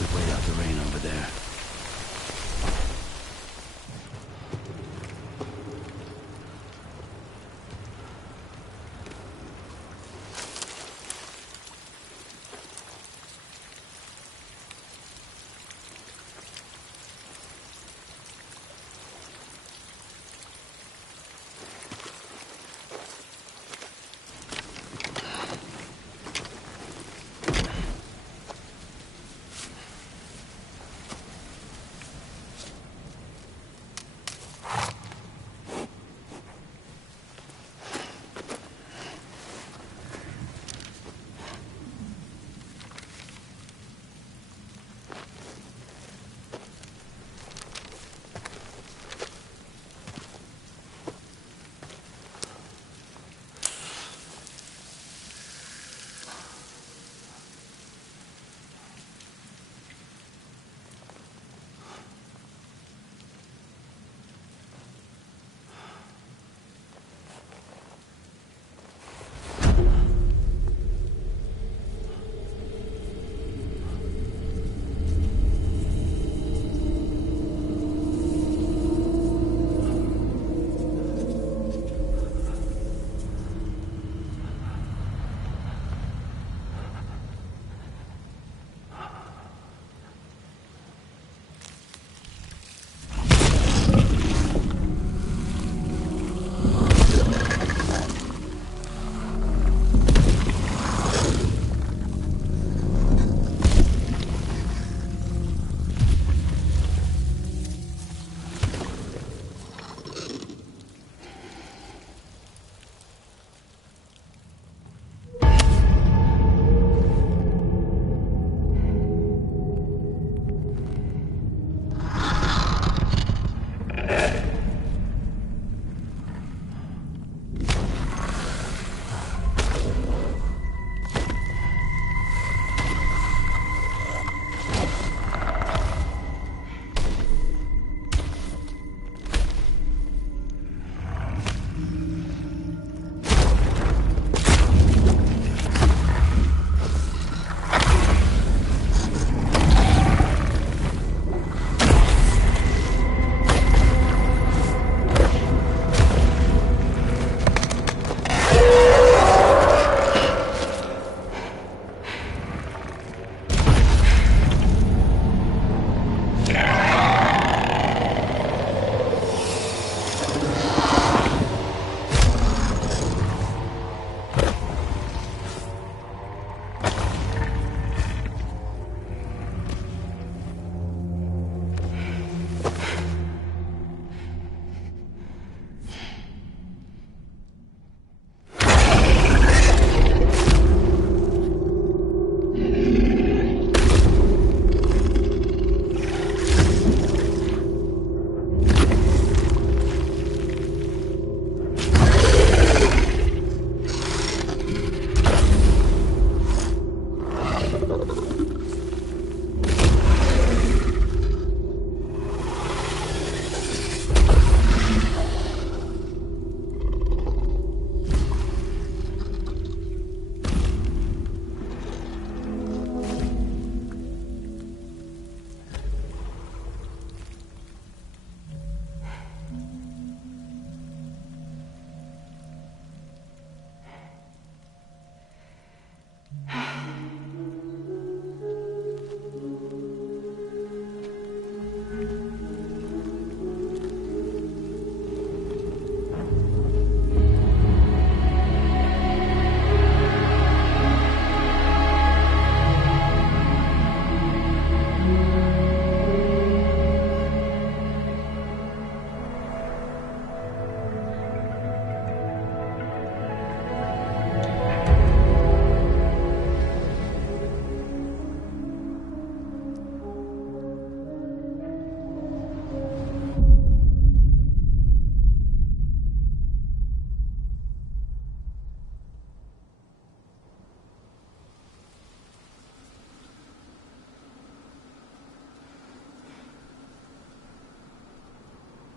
could wait out the rain over there.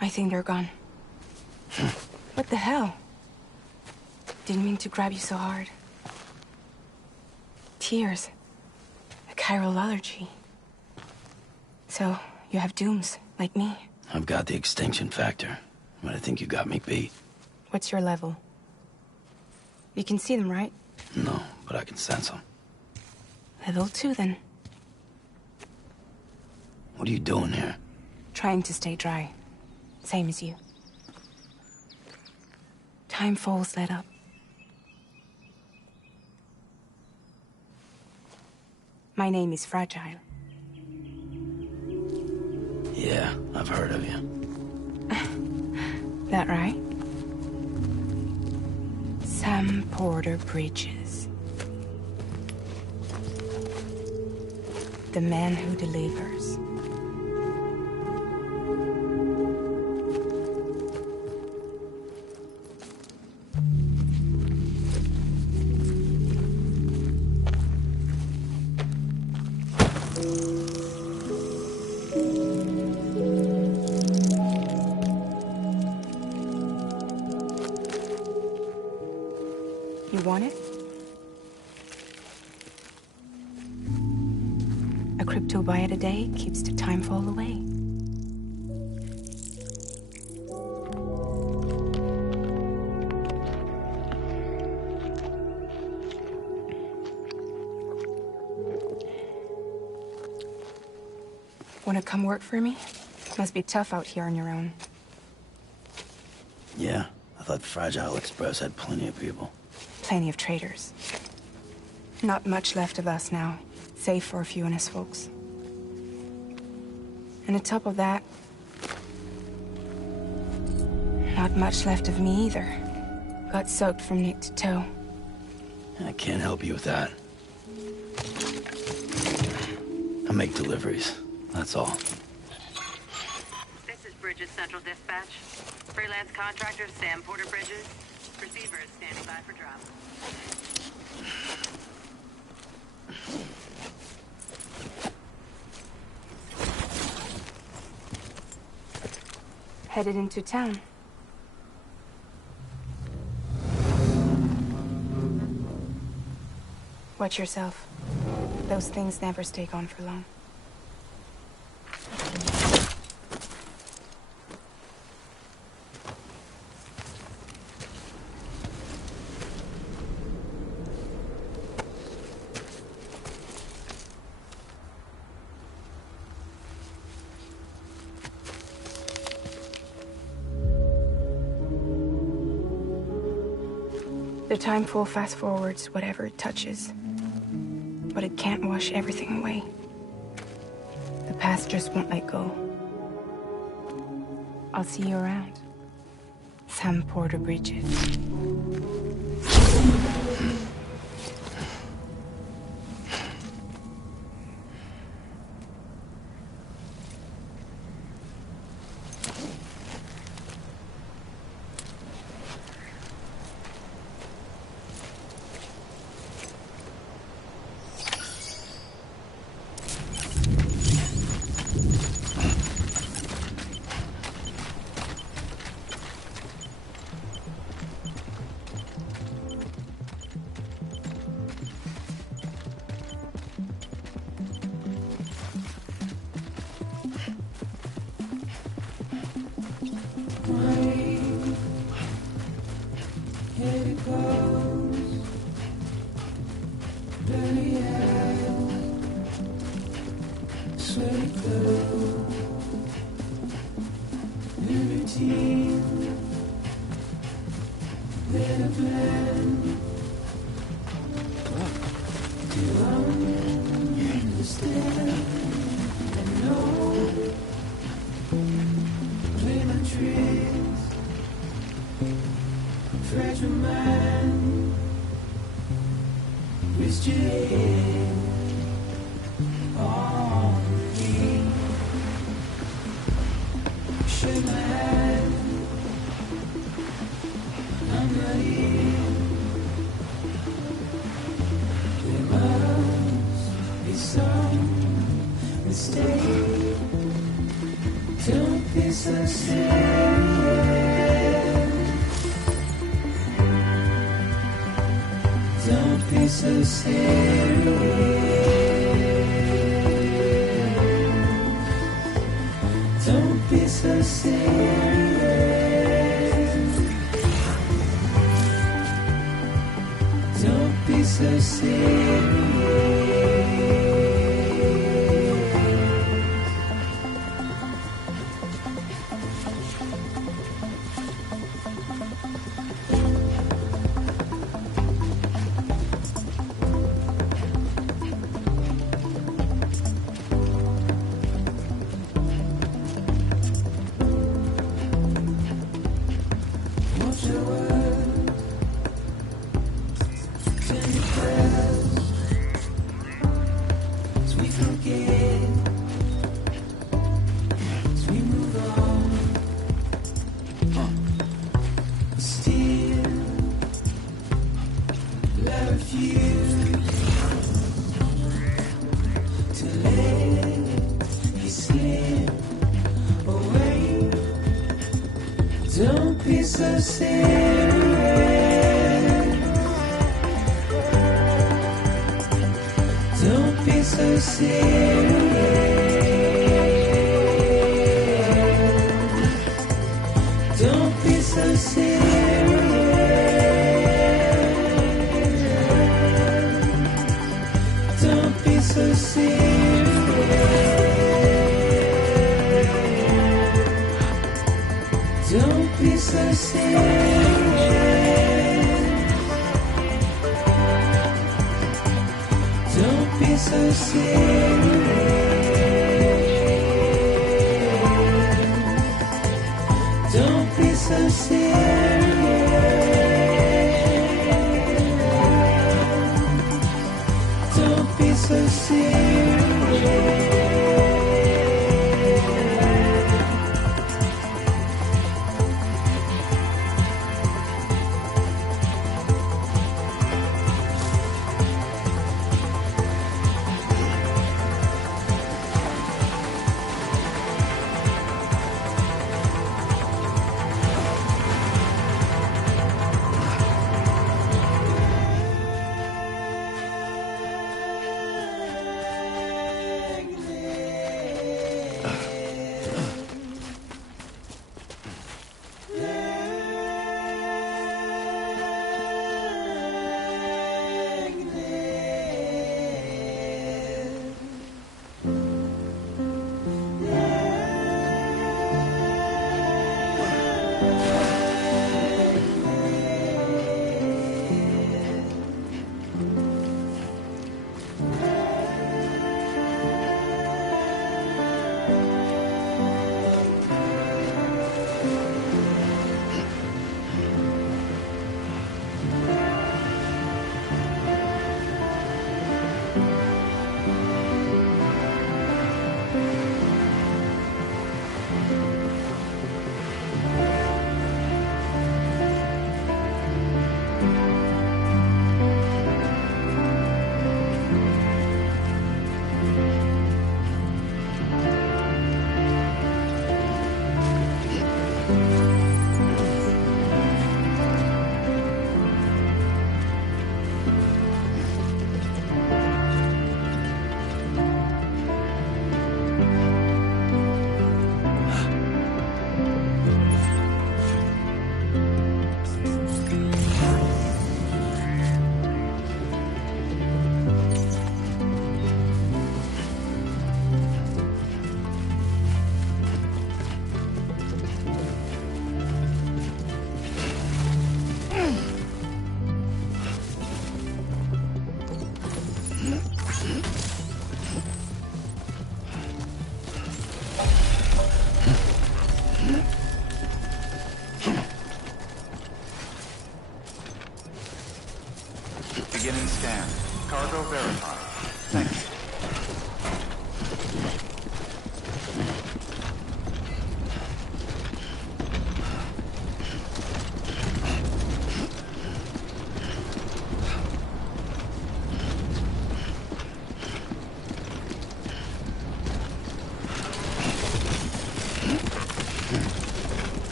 I think they're gone. What the hell? Didn't mean to grab you so hard. Tears. A chiral allergy. So, you have dooms, like me. I've got the extinction factor, but I think you got me beat. What's your level? You can see them, right? No, but I can sense them. Level 2, then. What are you doing here? Trying to stay dry. Same as you. Timefall's let up. My name is Fragile. Yeah, I've heard of you. That right? Sam Porter Bridges. The man who delivers. You want it? A crypto byte a day keeps the timefall away. Wanna come work for me? Must be tough out here on your own. Yeah, I thought Fragile Express had plenty of people. Plenty of traitors. Not much left of us now, save for a few honest folks. And on top of that, not much left of me either. Got soaked from neck to toe. I can't help you with that. I make deliveries, that's all. This is Bridges Central Dispatch. Freelance contractor Sam Porter Bridges. Receiver is standing by for drop. Headed into town. Watch yourself. Those things never stay gone for long. The timefall fast-forwards whatever it touches. But it can't wash everything away. The past just won't let go. I'll see you around. Sam Porter Bridges. so serious. Don't be so serious. Watch your words, turn your prayers, as we forget, as we move on. Still, I refuse to let you slip away. Don't be so serious. Don't be so serious. Don't be so serious. Don't be so serious. Don't be so serious. Don't be so serious. Don't be so serious. Don't be so serious.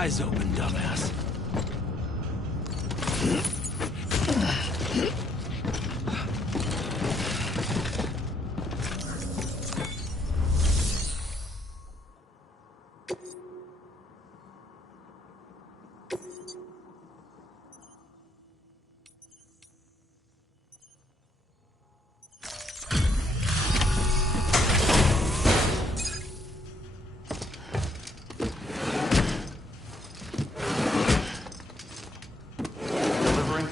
Eyes open, dumbass.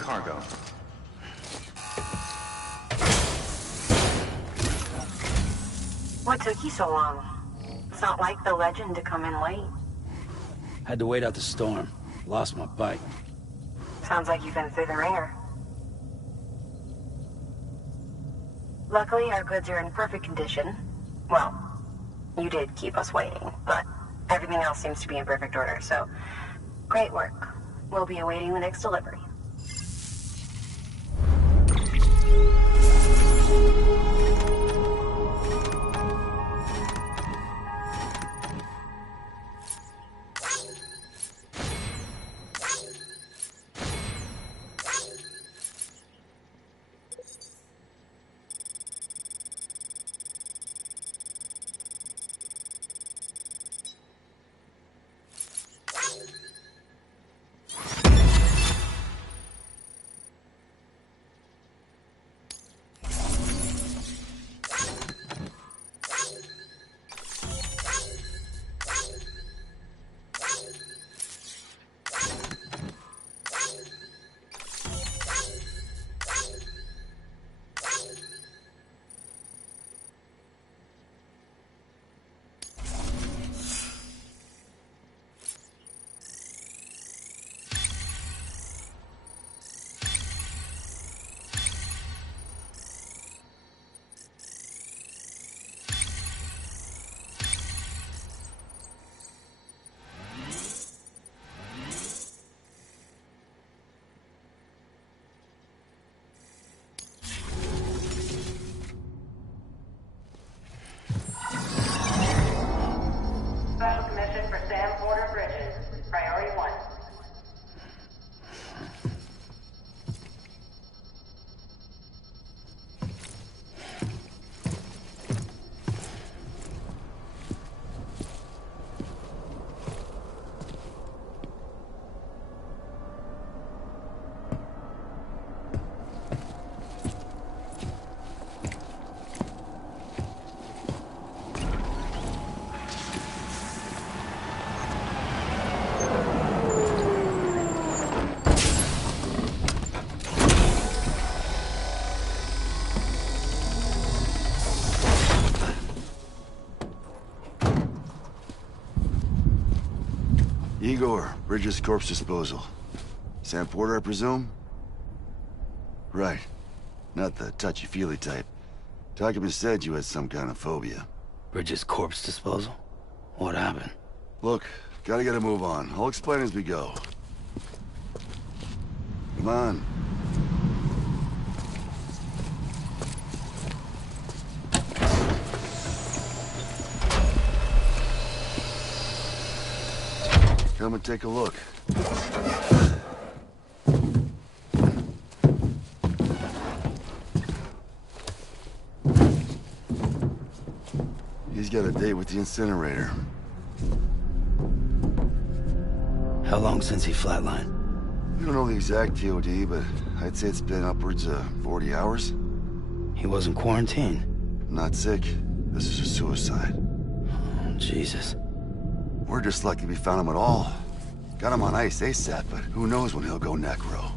Cargo. What took you so long? It's not like the legend to come in late. Had to wait out the storm. Lost my bike. Sounds like you've been through the ringer. Luckily, our goods are in perfect condition. Well, you did keep us waiting, but everything else seems to be in perfect order, so great work. We'll be awaiting the next delivery. Special commission for Sam Porter Bridges. Priority 1. Igor, Bridges corpse disposal. Sam Porter, I presume? Right. Not the touchy-feely type. Document said you had some kind of phobia. Bridges corpse disposal? What happened? Look, gotta get a move on. I'll explain as we go. Come on. Come and take a look. He's got a date with the incinerator. How long since he flatlined? We don't know the exact TOD, but I'd say it's been upwards of 40 hours. He wasn't quarantined. Not sick. This is a suicide. Oh, Jesus. We're just lucky we found him at all. Got him on ice ASAP, but who knows when he'll go necro.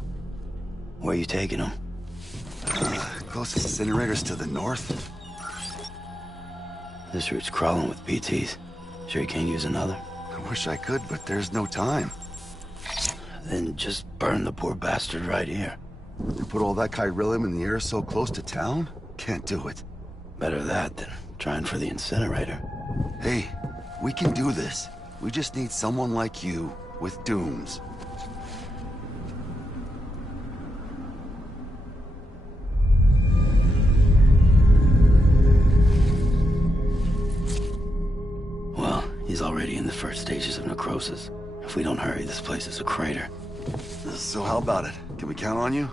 Where you taking him? Closest incinerator's to the north. This route's crawling with PTs. Sure you can't use another? I wish I could, but there's no time. Then just burn the poor bastard right here. You put all that chiralium in the air so close to town? Can't do it. Better that than trying for the incinerator. Hey, we can do this. We just need someone like you with dooms. Well, he's already in the first stages of necrosis. If we don't hurry, this place is a crater. So how about it? Can we count on you?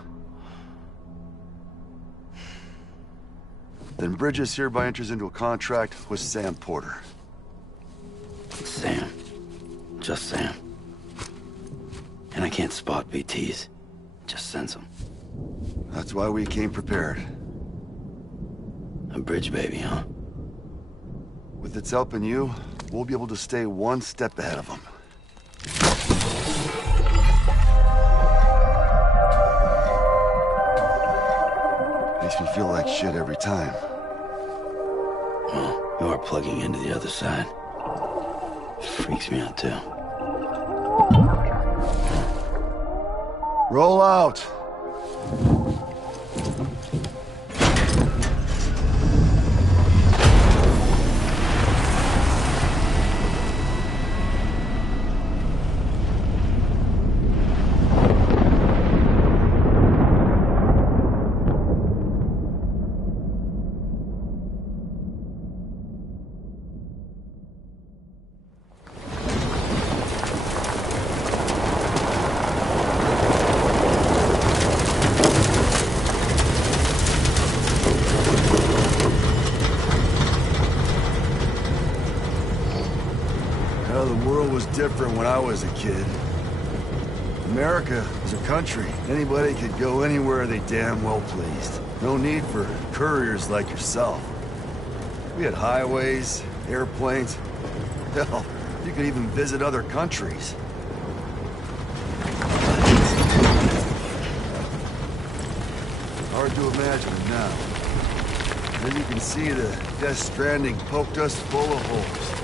Then Bridges hereby enters into a contract with Sam Porter. Sam. Just Sam. And I can't spot BTs. Just sense them. That's why we came prepared. A bridge baby, huh? With its help in you, we'll be able to stay one step ahead of them. Makes me feel like shit every time. Well, you are plugging into the other side. Freaks me out, too. Roll out! Different when I was a kid. America was a country. Anybody could go anywhere they damn well pleased. No need for couriers like yourself. We had highways, airplanes. Hell, you could even visit other countries. Hard to imagine now. As you can see, the Death Stranding poked us full of holes.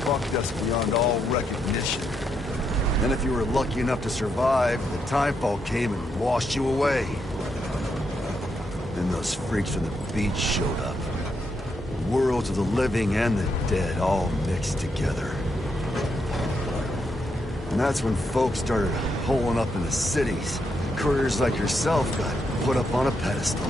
Fucked us beyond all recognition. Then if you were lucky enough to survive, the timefall came and washed you away. Then those freaks from the beach showed up. Worlds of the living and the dead all mixed together. And that's when folks started holing up in the cities. Couriers like yourself got put up on a pedestal.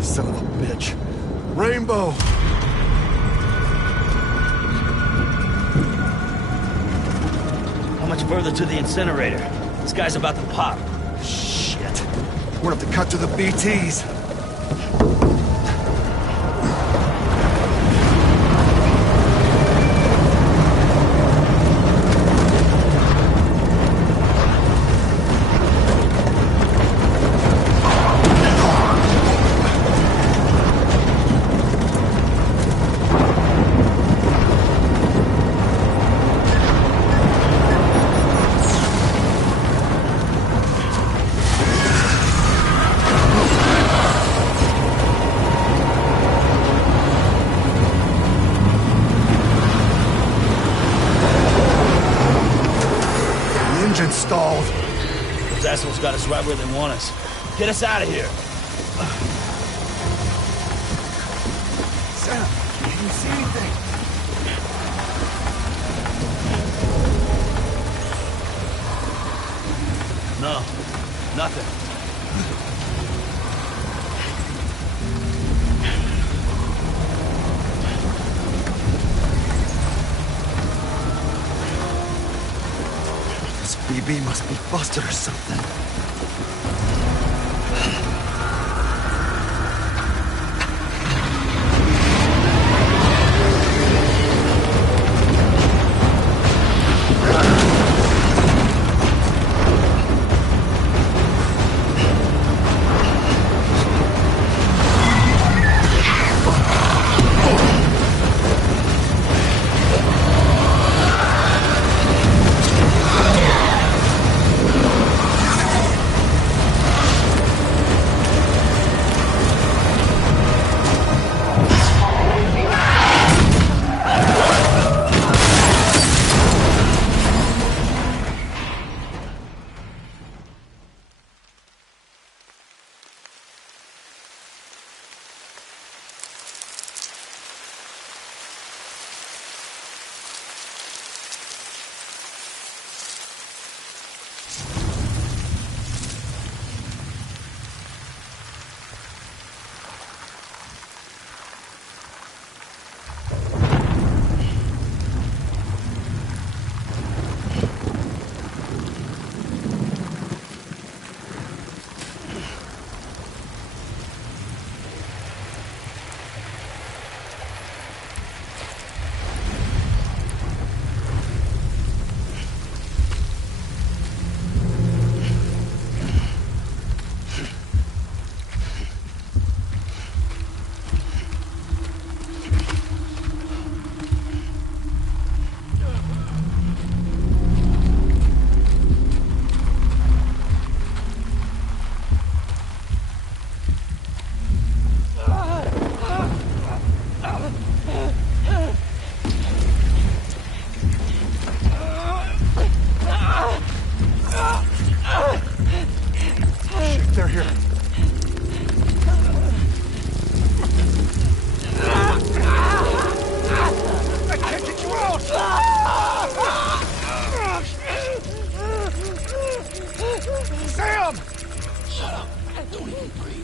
Son of a bitch. Rainbow! How much further to the incinerator? This guy's about to pop. Shit. We're gonna have to cut to the BTs. Stalled. Those assholes got us right where they want us. Get us out of here. Sam, can you see anything? No, nothing. BB must be busted or something. here. I can't get you out! Sam! Shut up. Don't even breathe.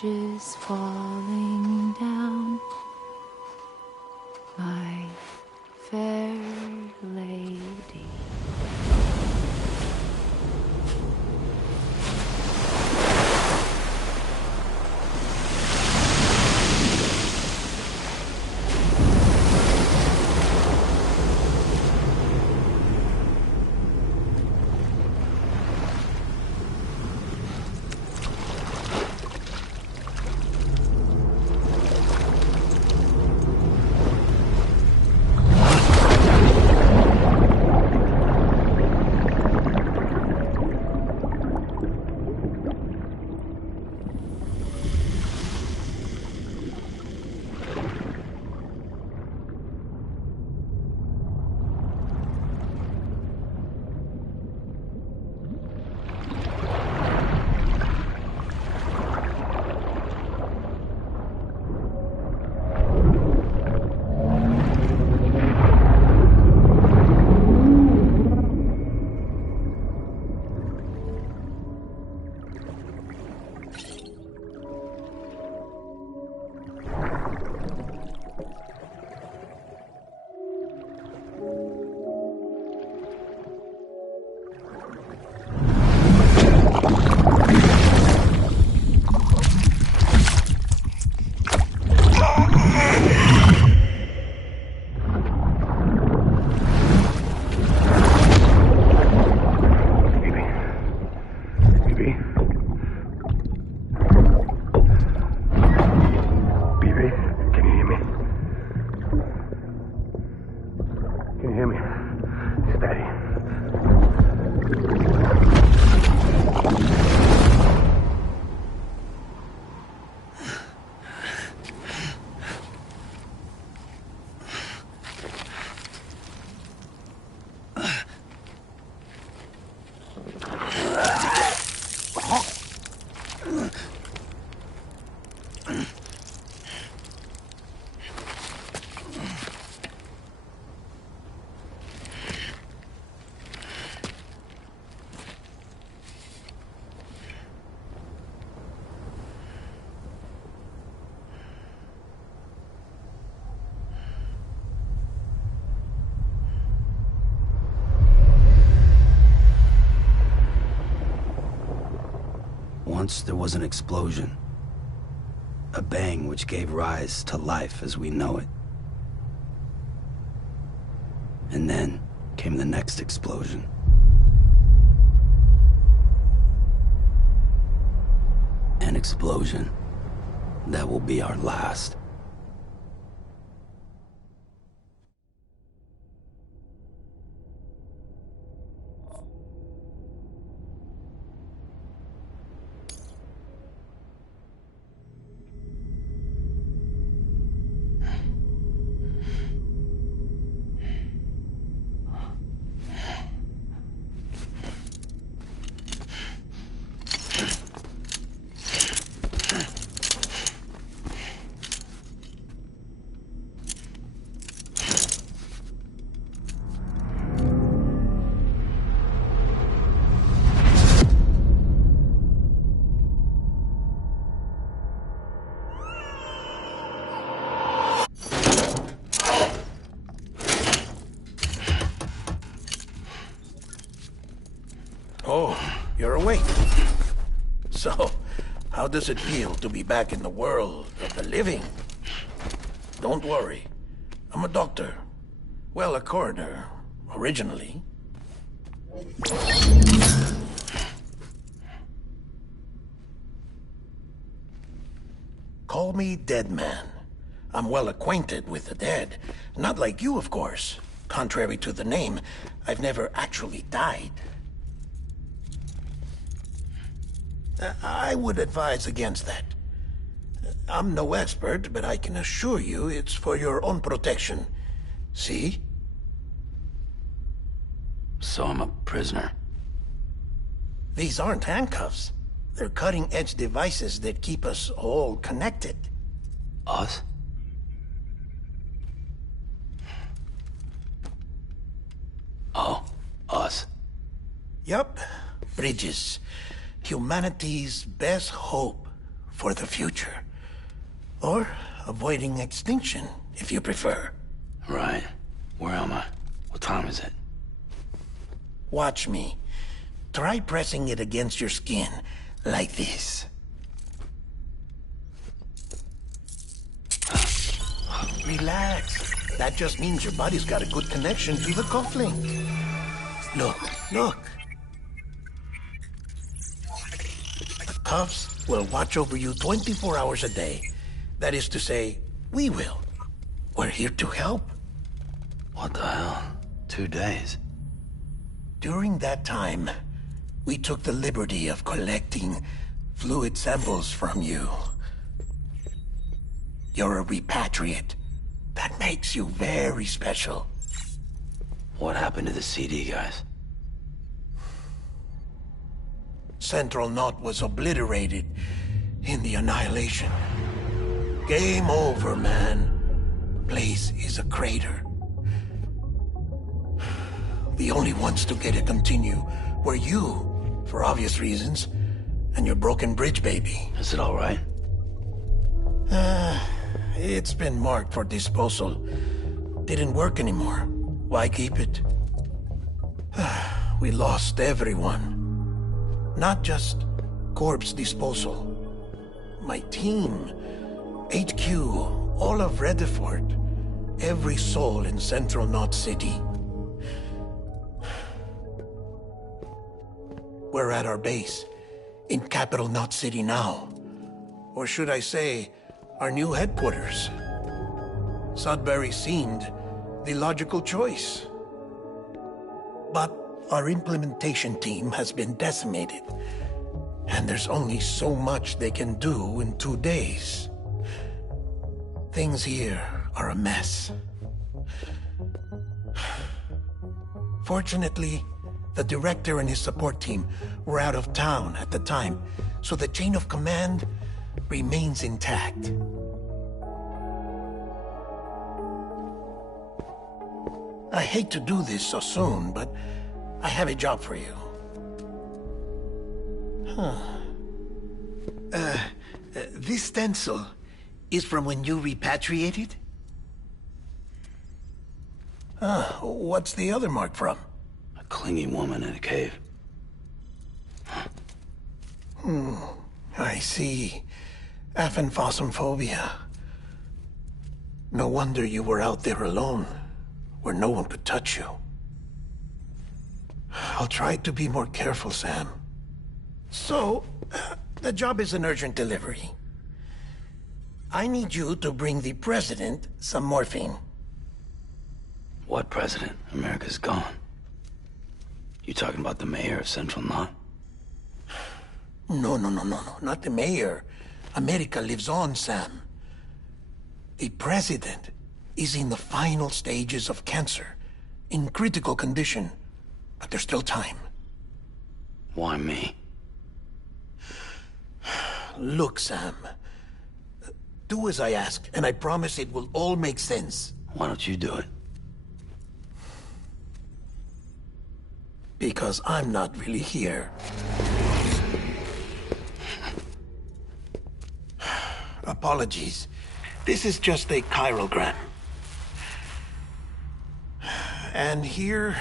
bridges falling down, my fair lady. Once there was an explosion. A bang which gave rise to life as we know it. And then came the next explosion. An explosion that will be our last. Oh, you're awake. So, how does it feel to be back in the world of the living? Don't worry. I'm a doctor. Well, a coroner, originally. Call me Dead Man. I'm well acquainted with the dead. Not like you, of course. Contrary to the name, I've never actually died. I would advise against that. I'm no expert, but I can assure you it's for your own protection. See? So I'm a prisoner. These aren't handcuffs. They're cutting-edge devices that keep us all connected. Us? Oh, us. Yup. Bridges. Humanity's best hope for the future. Or avoiding extinction, if you prefer. Right. Where am I? What time is it? Watch me. Try pressing it against your skin, like this. Relax. That just means your body's got a good connection to the cufflink. Look, look. The cuffs will watch over you 24 hours a day. That is to say, we will. We're here to help. What the hell? 2 days? During that time, we took the liberty of collecting fluid samples from you. You're a repatriate. That makes you very special. What happened to the CD guys? Central Knot was obliterated in the Annihilation. Game over, man. Place is a crater. The only ones to get to continue were you, for obvious reasons, and your broken bridge baby. Is it all right? It's been marked for disposal. Didn't work anymore. Why keep it? We lost everyone. Not just corpse disposal. My team, HQ, all of Redford, every soul in Central Knot City. We're at our base, in Capital Knot City now. Or should I say, our new headquarters. Sudbury seemed the logical choice. But our implementation team has been decimated, and there's only so much they can do in 2 days. Things here are a mess. Fortunately, the director and his support team were out of town at the time, so the chain of command remains intact. I hate to do this so soon, but I have a job for you. This stencil is from when you repatriated? What's the other mark from? A clingy woman in a cave. I see. Aphenphosmphobia. No wonder you were out there alone, where no one could touch you. I'll try to be more careful, Sam. So, the job is an urgent delivery. I need you to bring the president some morphine. What president? America's gone. You talking about the mayor of Central Knot? No, not the mayor. America lives on, Sam. The president is in the final stages of cancer, in critical condition, but there's still time. Why me? Look, Sam. Do as I ask, and I promise it will all make sense. Why don't you do it? Because I'm not really here. Apologies. This is just a chirogram. And here,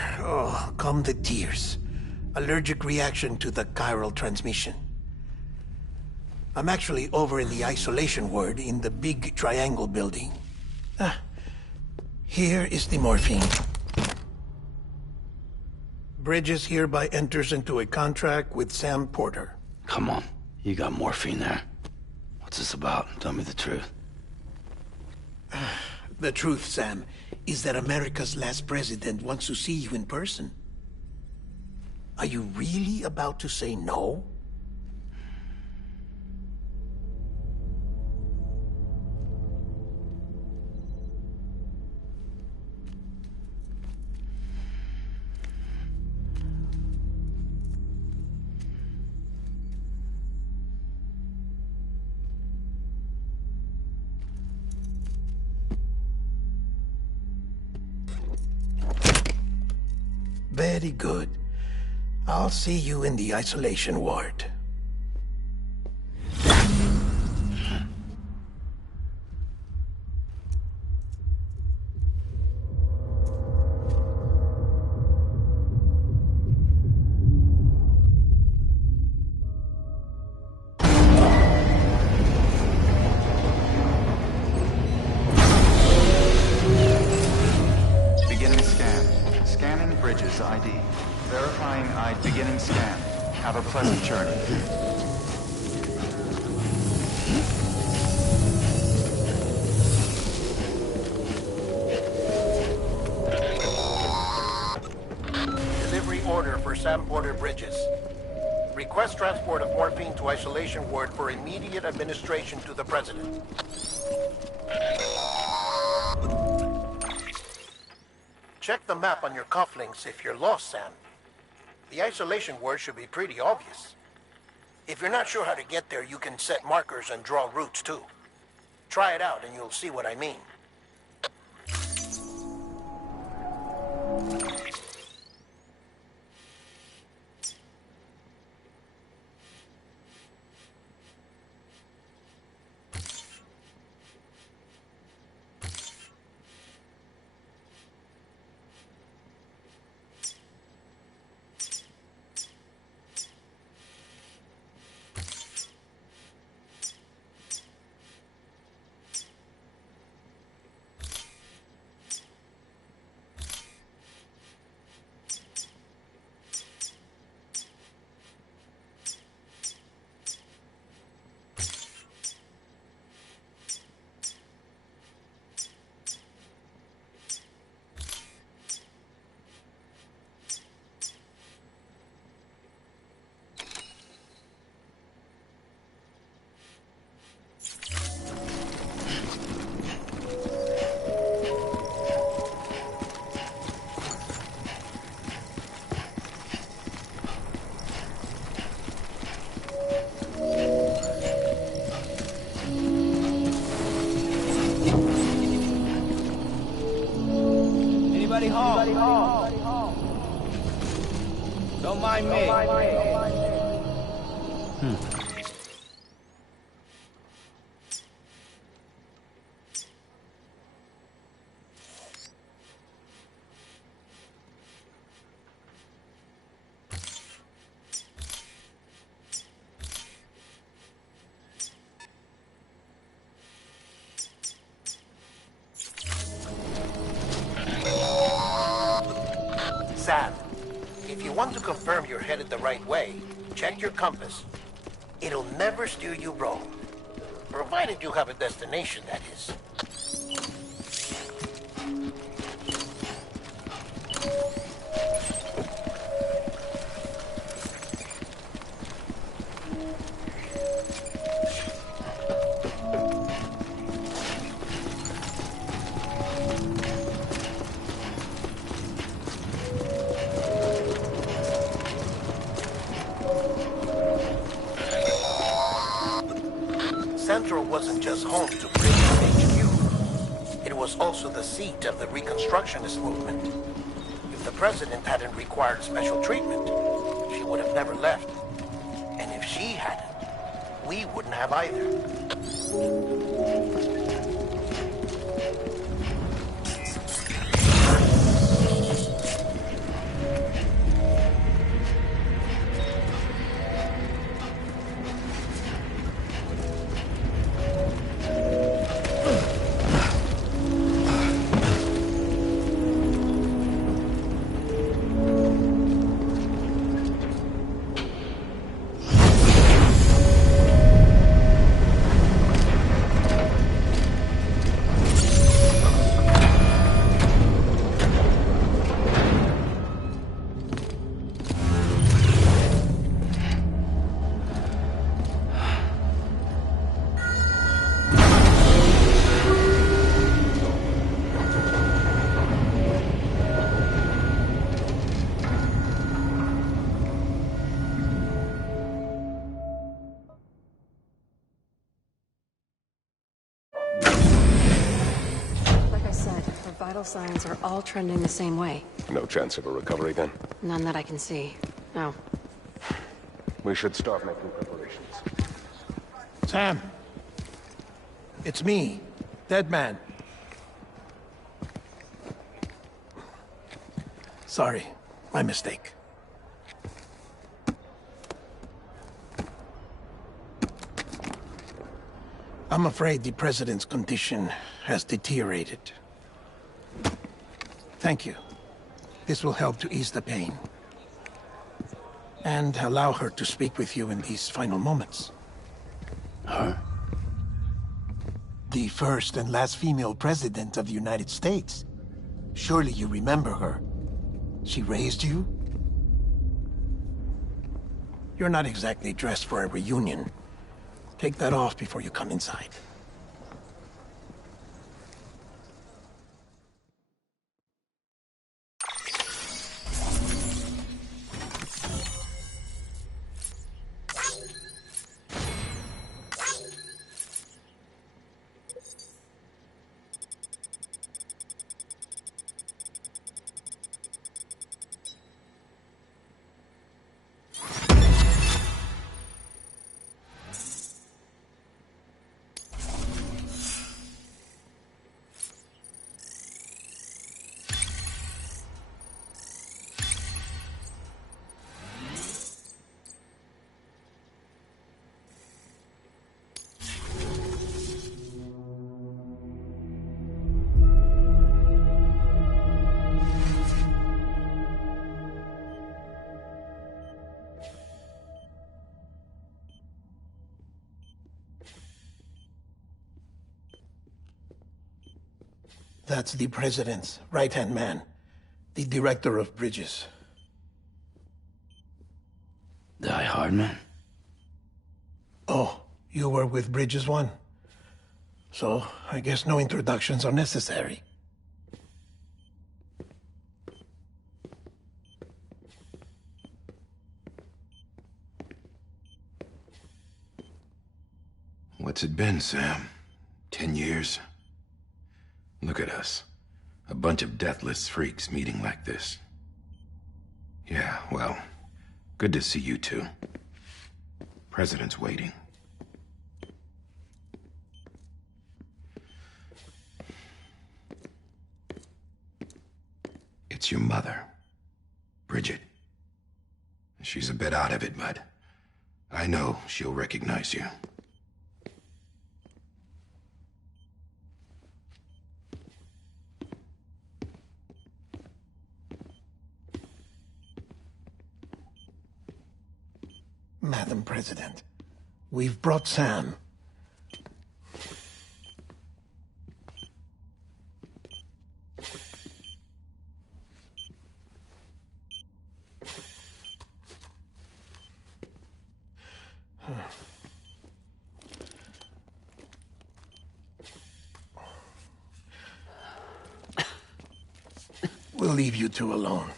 come the tears. Allergic reaction to the chiral transmission. I'm actually over in the isolation ward in the big triangle building. Here is the morphine. Bridges hereby enters into a contract with Sam Porter. Come on. You got morphine there. What's this about? Tell me the truth. The truth, Sam, is that America's last president wants to see you in person. Are you really about to say no? Very good. I'll see you in the isolation ward. pleasant journey. Delivery order for Sam Porter Bridges. Request transport of morphine to isolation ward for immediate administration to the President. Check the map on your cufflinks if you're lost, Sam. The isolation word should be pretty obvious. If you're not sure how to get there, you can set markers and draw routes too. Try it out and you'll see what I mean. Anybody home? Don't mind me. Sam, if you want to confirm you're headed the right way, check your compass. It'll never steer you wrong. Provided you have a destination, that is. Central wasn't just home to British HQ. It was also the seat of the Reconstructionist movement. If the president hadn't required special treatment, she would have never left. And if she hadn't, we wouldn't have either. Vital signs are all trending the same way. No chance of a recovery then? None that I can see. No. We should start making preparations. Sam! It's me, Dead Man. Sorry, my mistake. I'm afraid the President's condition has deteriorated. Thank you. This will help to ease the pain. and allow her to speak with you in these final moments. Her? The first and last female president of the United States. Surely you remember her. She raised you? You're not exactly dressed for a reunion. Take that off before you come inside. That's the president's right-hand man, the director of bridges. Die Hardman? Oh, you were with Bridges 1. So, I guess no introductions are necessary. What's it been, Sam? 10 years? Look at us. A bunch of deathless freaks meeting like this. Yeah, well, good to see you two. President's waiting. It's your mother, Bridget. She's a bit out of it, but I know she'll recognize you. Madam President, we've brought Sam. We'll leave you two alone.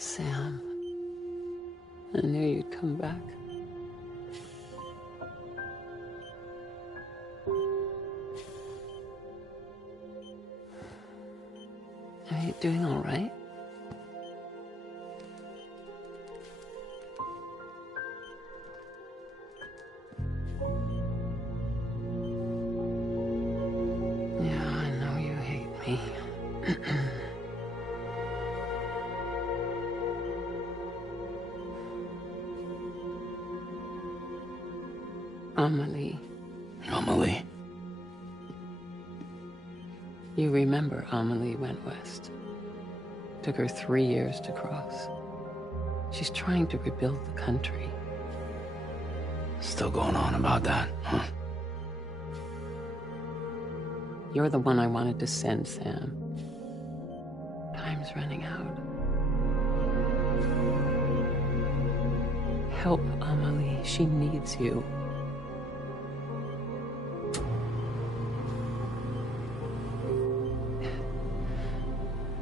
Sam, I knew you'd come back. Are you doing all right? Yeah, I know you hate me. Amelie. Amelie? You remember Amelie went west. Took her 3 years to cross. She's trying to rebuild the country. Still going on about that, huh? You're the one I wanted to send, Sam. Time's running out. Help Amelie. She needs you.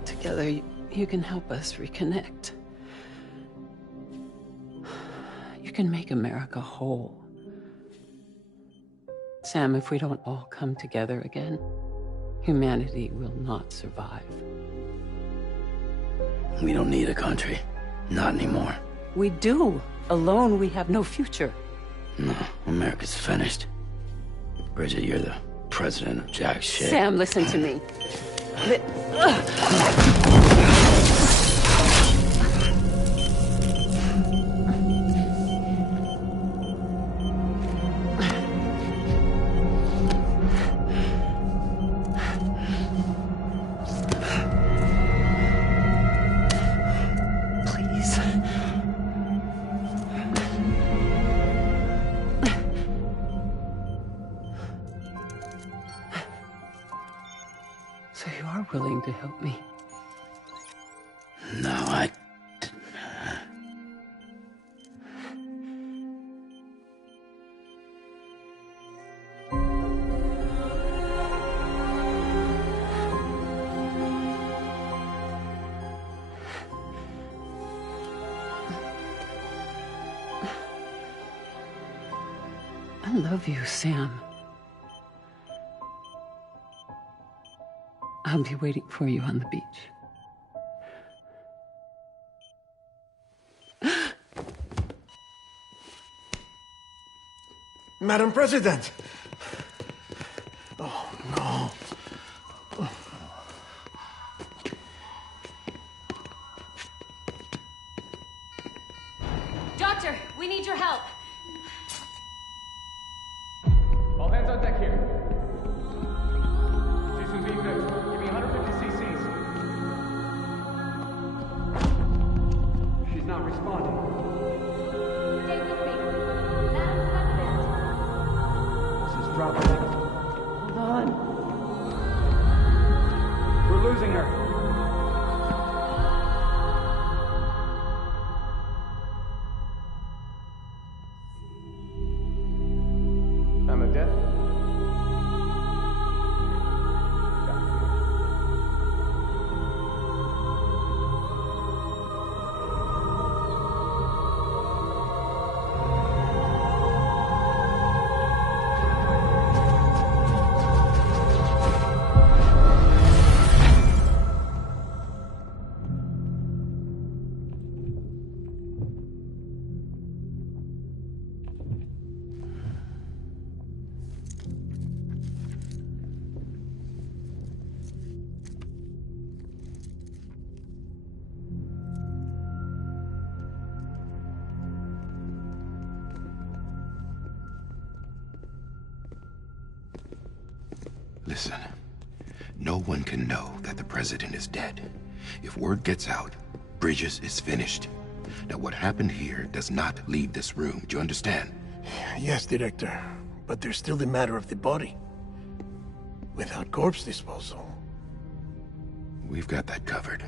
Together, you can help us reconnect. You can make America whole. Sam, if we don't all come together again, humanity will not survive. We don't need a country. Not anymore. We do. Alone, we have no future. No, America's finished. Bridget, you're the president of jack shit. Sam, listen to me. willing to help me? No, I love you, Sam. I'll be waiting for you on the beach. Madam President! Oh, no. Doctor, we need your help. All hands on deck here. Jason being good. Give me 150 cc's. She's not responding. Stay with me. Madam President. This is dropping. Hold on. We're losing her. I'm a death. Listen, no one can know that the president is dead. If word gets out, Bridges is finished. Now, what happened here does not leave this room. Do you understand? Yes, Director. But there's still the matter of the body. Without corpse disposal. We've got that covered.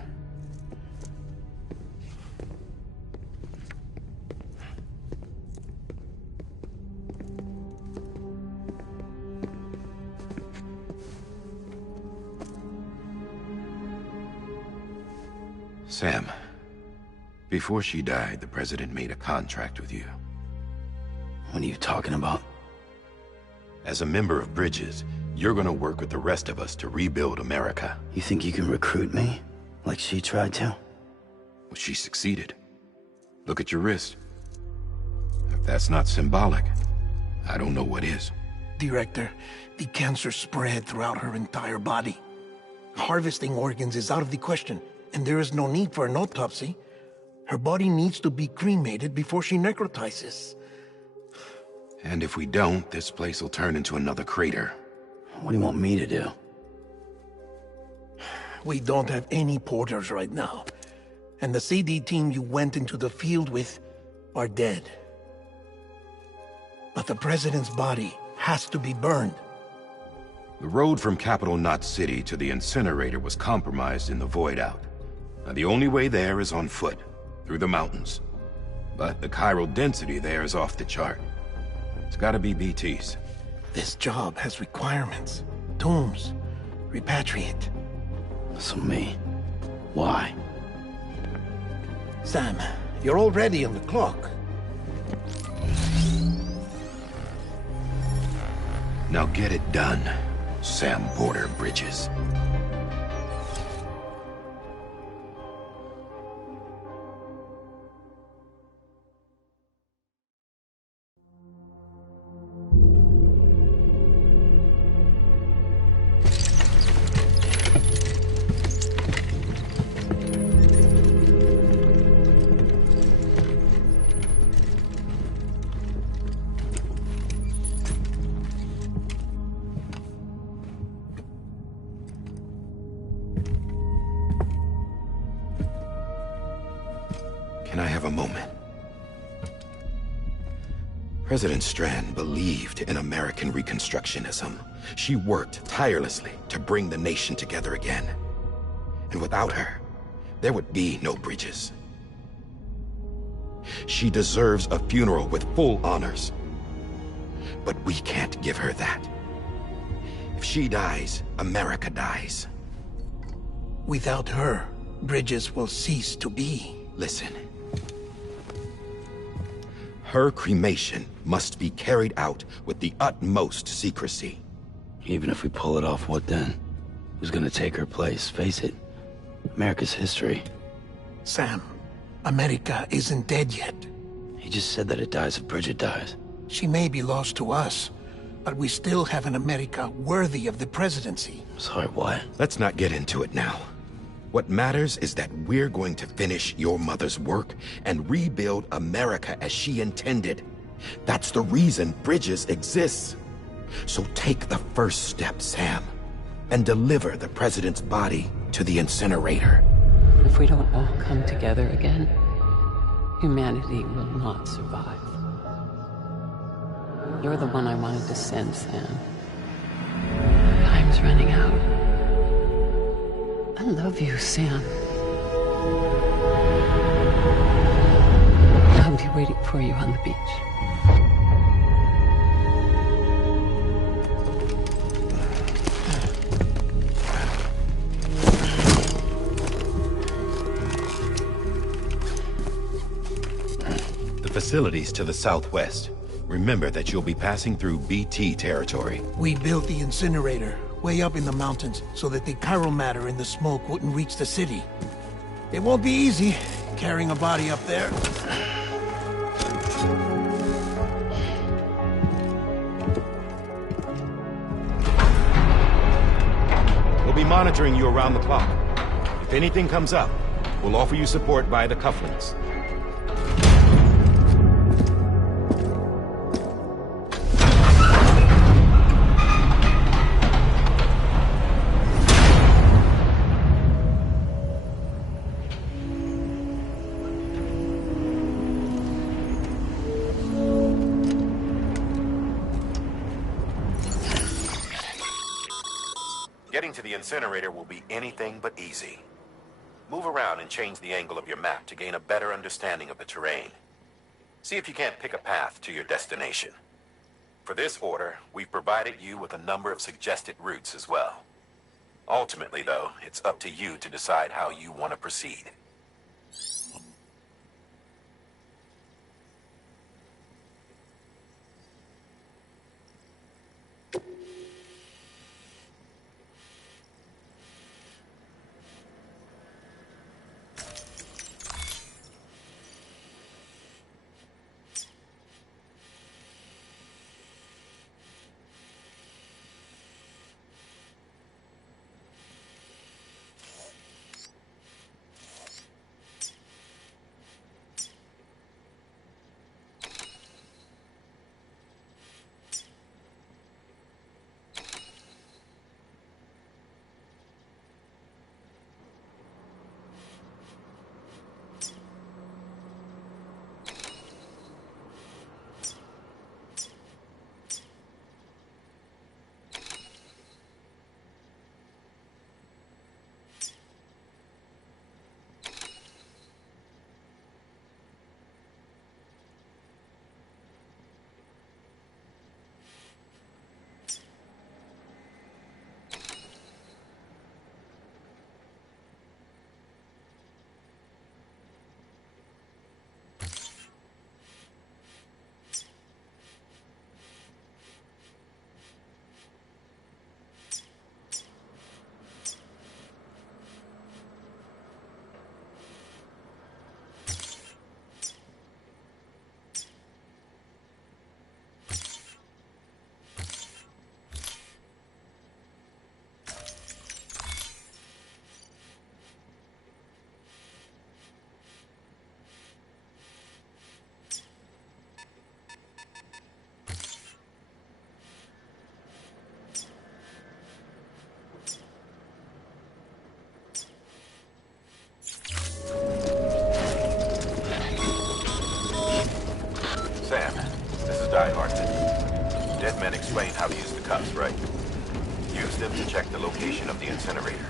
Sam, before she died, the president made a contract with you. What are you talking about? As a member of Bridges, you're gonna work with the rest of us to rebuild America. You think you can recruit me? Like she tried to? Well, she succeeded. Look at your wrist. If that's not symbolic, I don't know what is. Director, the cancer spread throughout her entire body. Harvesting organs is out of the question, and there is no need for an autopsy. Her body needs to be cremated before she necrotizes. And if we don't, this place will turn into another crater. What do you want me to do? We don't have any porters right now. And the CD team you went into the field with are dead. But the president's body has to be burned. The road from Capital Knot City to the incinerator was compromised in the void out. Now, the only way there is on foot, through the mountains. But the chiral density there is off the chart. It's gotta be BTs. This job has requirements. Tombs. Repatriate. So me. Why? Sam, you're already on the clock. Now get it done, Sam Porter Bridges. Can I have a moment? President Strand believed in American Reconstructionism. She worked tirelessly to bring the nation together again. And without her, there would be no Bridges. She deserves a funeral with full honors. But we can't give her that. If she dies, America dies. Without her, Bridges will cease to be. Listen. Her cremation must be carried out with the utmost secrecy. Even if we pull it off, what then? Who's gonna take her place? Face it, America's history. Sam, America isn't dead yet. He just said that it dies if Bridget dies. She may be lost to us, but we still have an America worthy of the presidency. Sorry, what? Let's not get into it now. What matters is that we're going to finish your mother's work and rebuild America as she intended. That's the reason Bridges exists. So take the first step, Sam, and deliver the president's body to the incinerator. If we don't all come together again, humanity will not survive. You're the one I wanted to send, Sam. Time's running out. I love you, Sam. I'll be waiting for you on the beach. The facilities to the southwest. Remember that you'll be passing through BT territory. We built the incinerator way up in the mountains so that the chiral matter in the smoke wouldn't reach the city. It won't be easy carrying a body up there. We'll be monitoring you around the clock. If anything comes up, we'll offer you support via the cufflinks. Getting to the incinerator will be anything but easy. Move around and change the angle of your map to gain a better understanding of the terrain. See if you can't pick a path to your destination. For this order, we've provided you with a number of suggested routes as well. Ultimately, though, it's up to you to decide how you want to proceed. Dead men explained how to use the cuffs, right? Use them to check the location of the incinerator.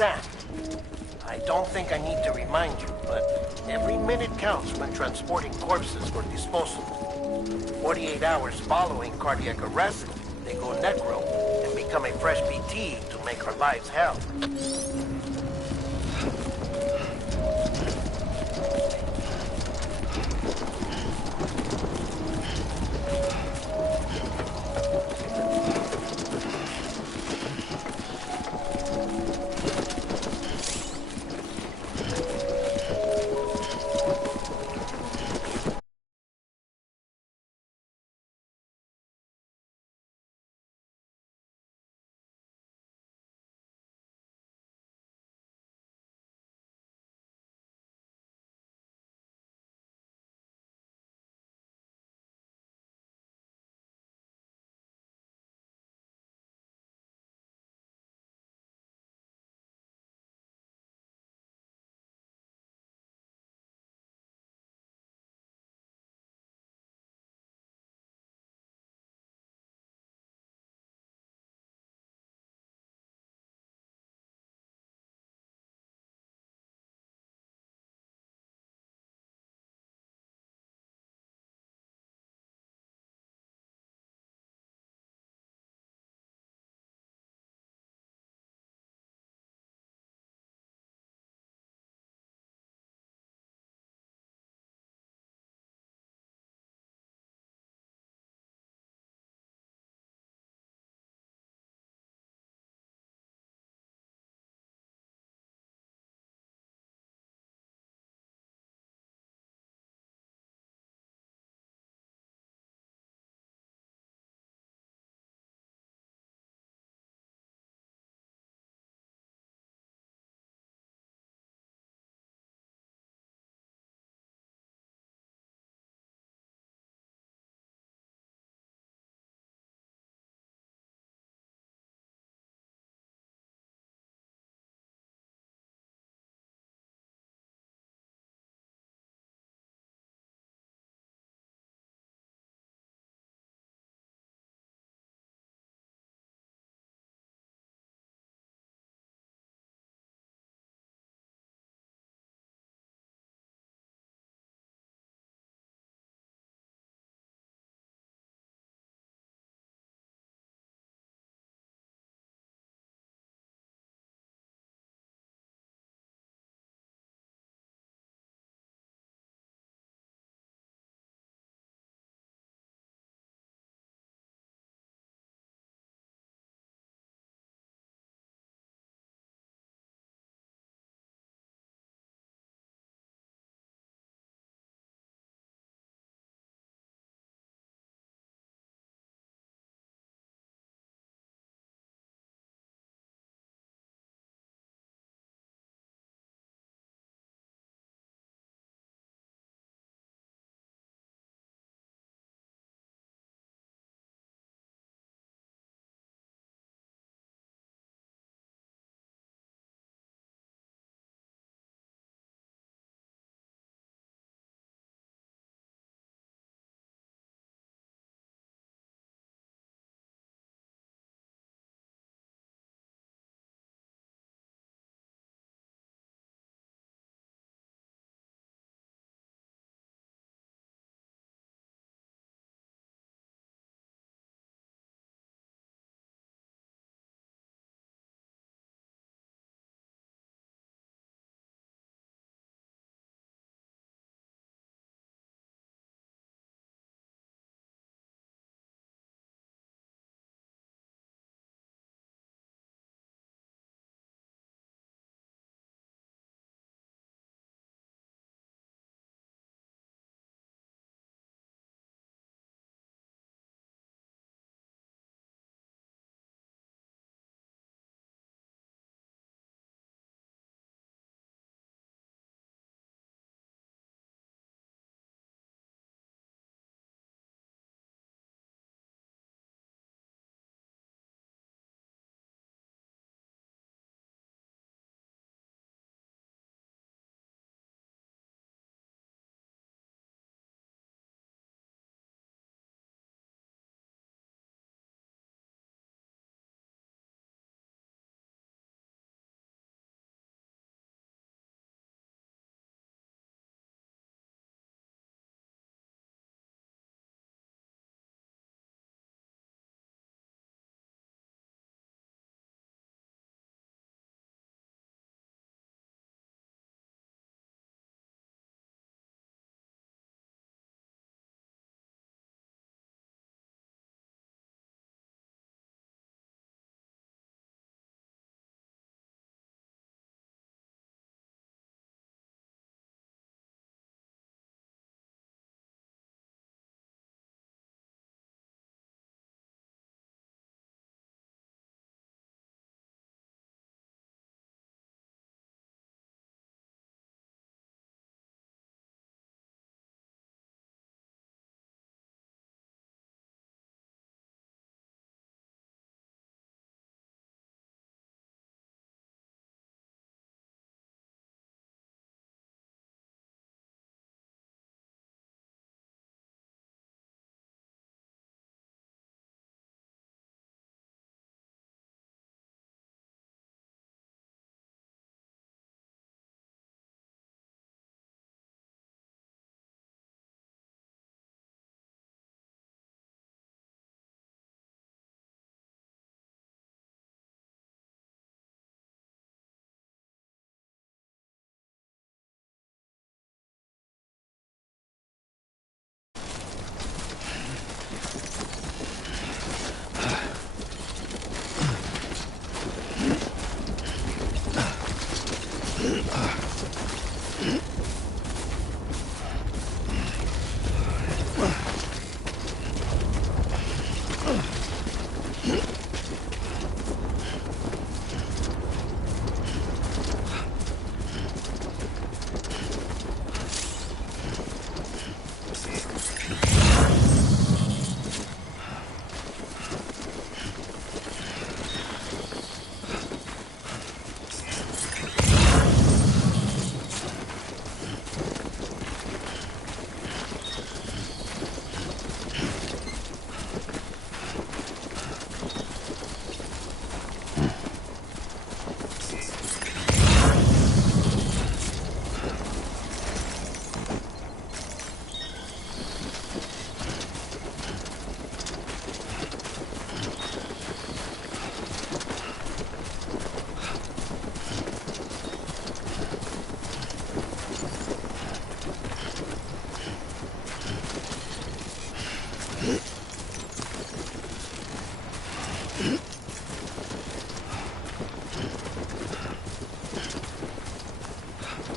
Sam, I don't think I need to remind you, but every minute counts when transporting corpses for disposal. 48 hours following cardiac arrest, they go necro and become a fresh BT to make our lives hell.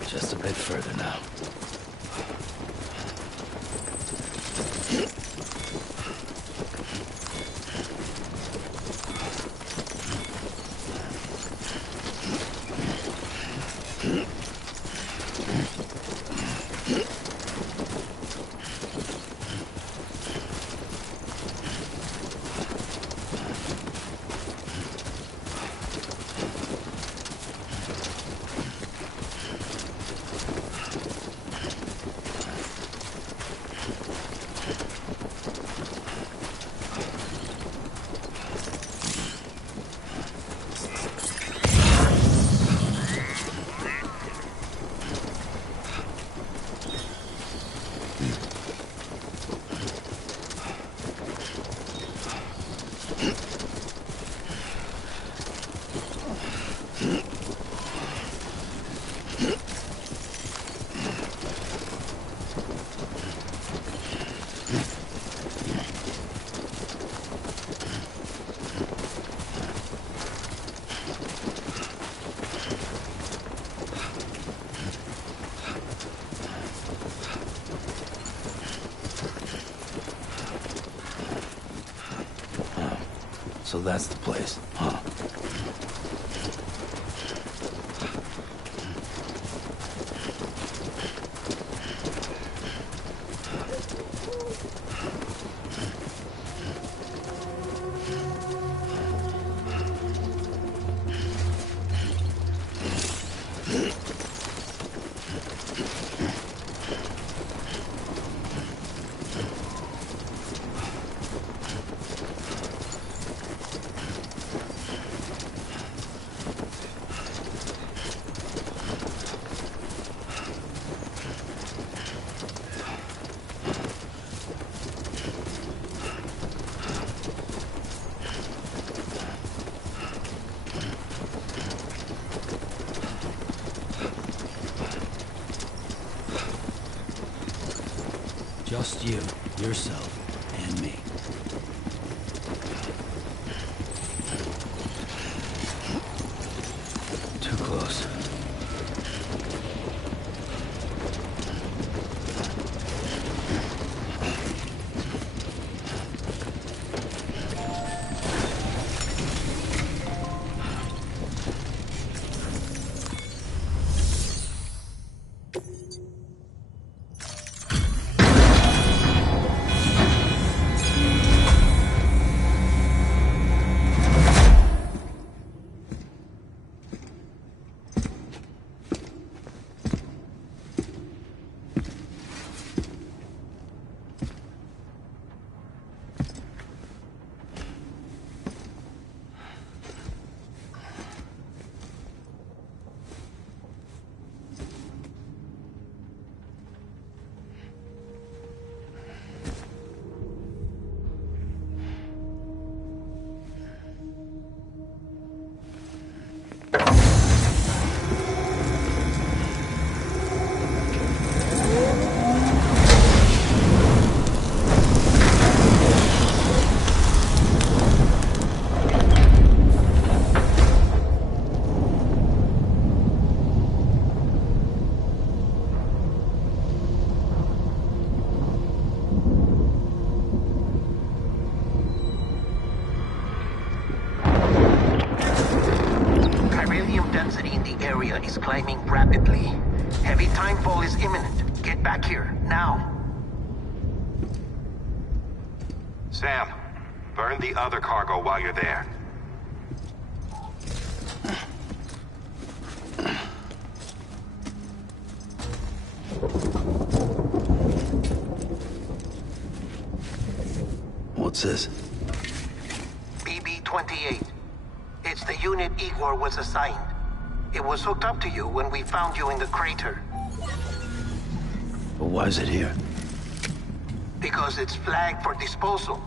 Just a bit further now. So that's the place, huh? Just you, yourself, and me. Too close. climbing rapidly. Heavy timefall is imminent. Get back here, now. Sam, burn the other cargo while you're there. What's this? BB-28. It's the unit Igor was assigned. It was hooked up to you when we found you in the crater. But why is it here? Because it's flagged for disposal.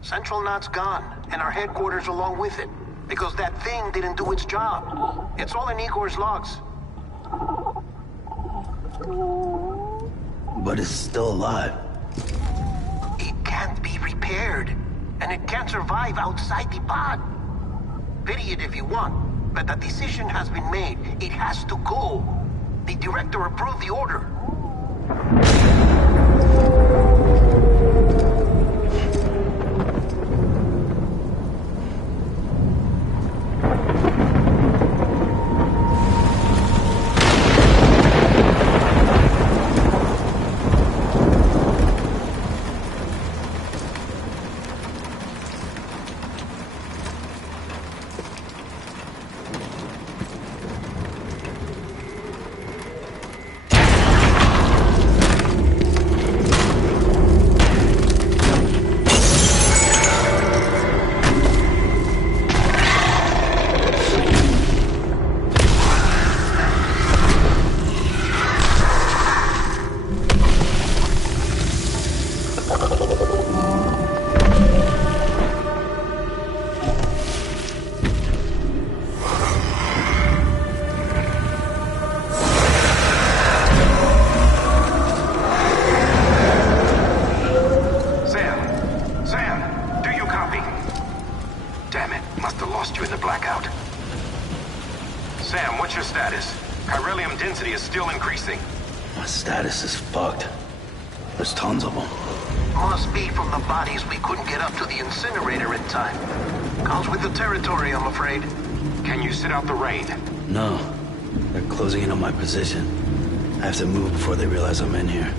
Central Knot's gone, and our headquarters along with it. Because that thing didn't do its job. It's all in Igor's logs. But it's still alive. It can't be repaired, and it can't survive outside the pod. Pity it if you want, but the decision has been made. It has to go. The director approved the order. Position. I have to move before they realize I'm in here.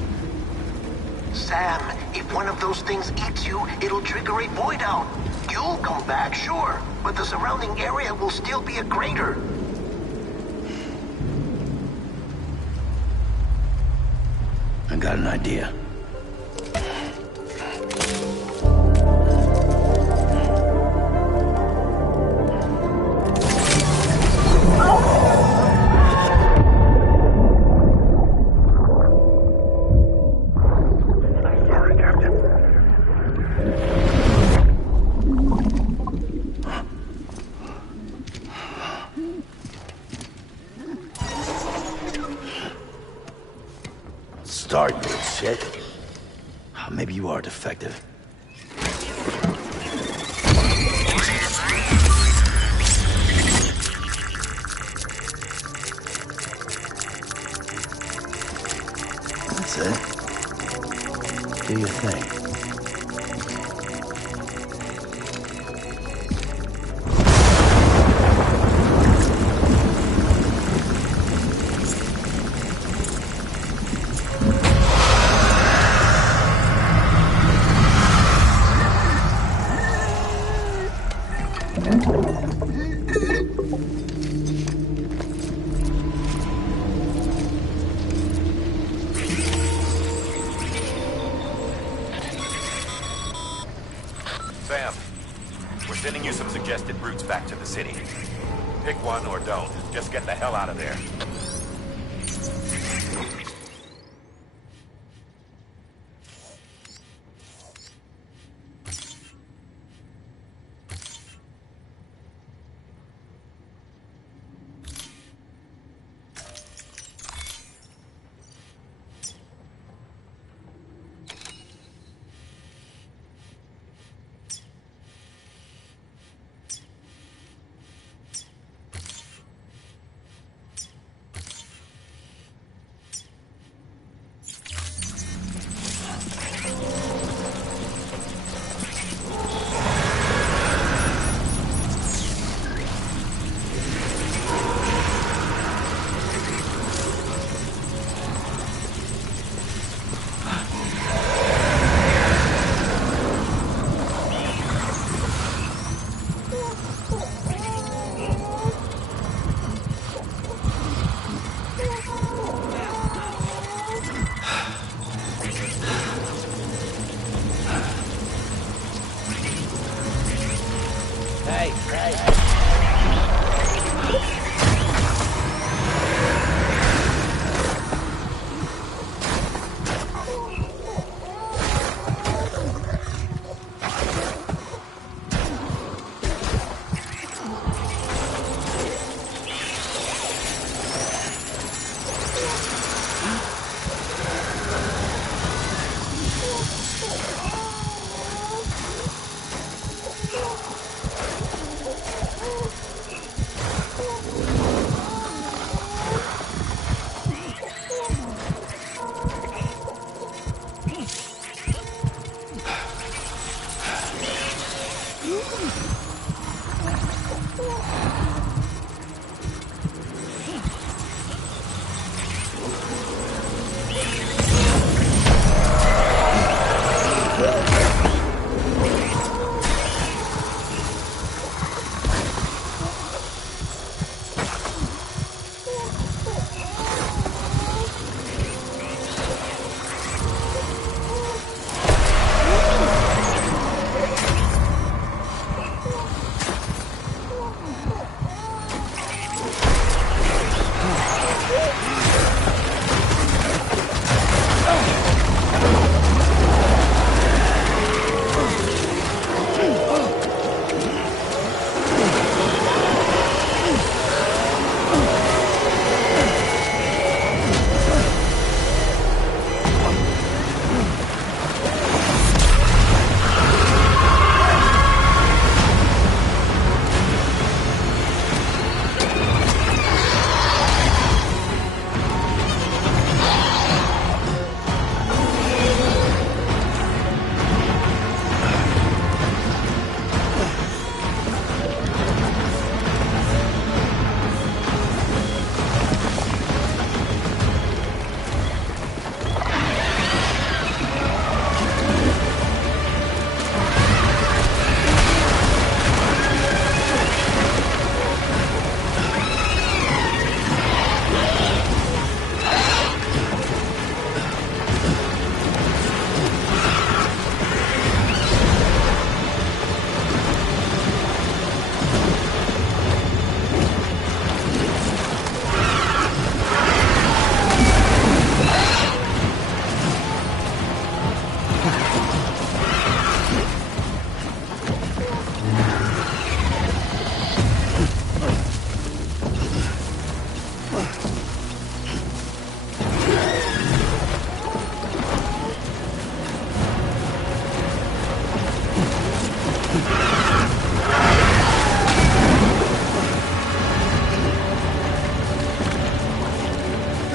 Sam, if one of those things eats you, it'll trigger a void out. You'll come back, sure, but the surrounding area will still be a crater. I got an idea. Start, you shit. Maybe you are defective. That's it. Do your thing. Sam, we're sending you some suggested routes back to the city. Pick one or don't. Just get the hell out of there.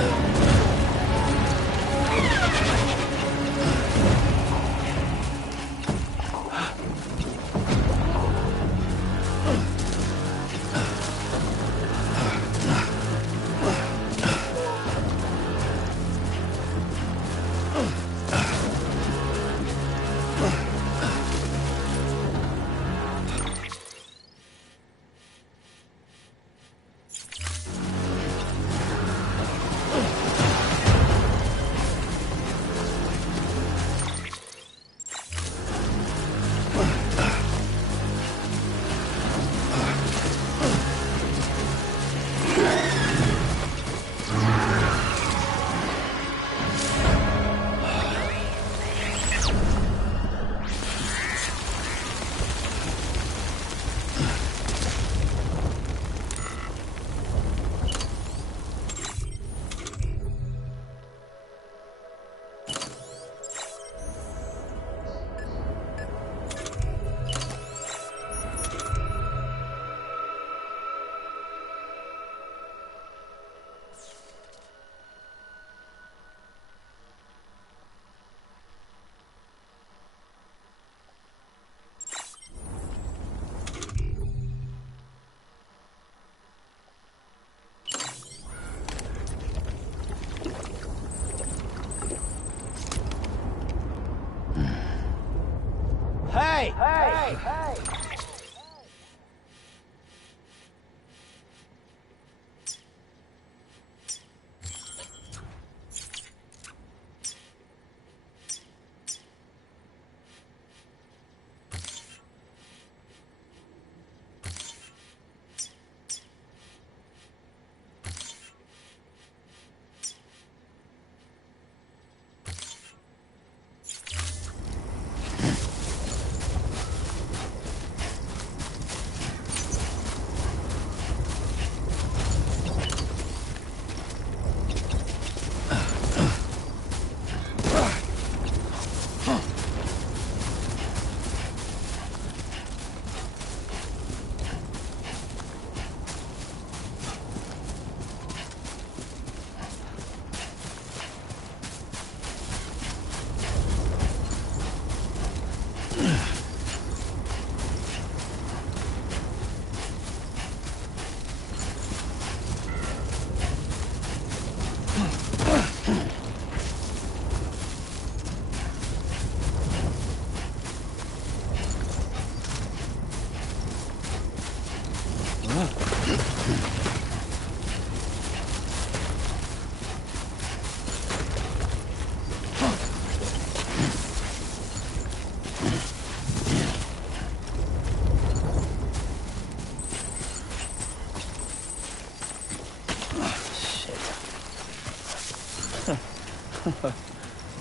Hey!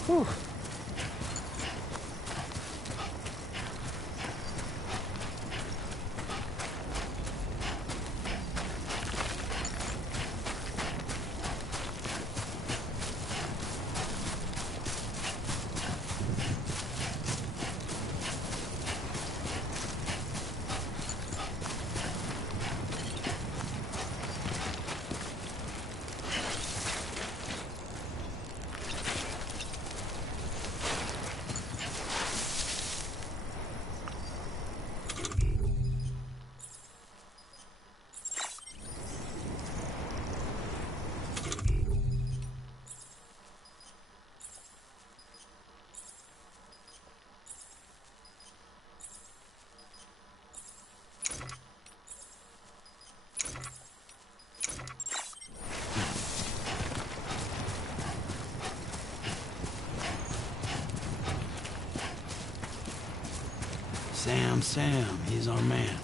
Whew. Sam, he's our man.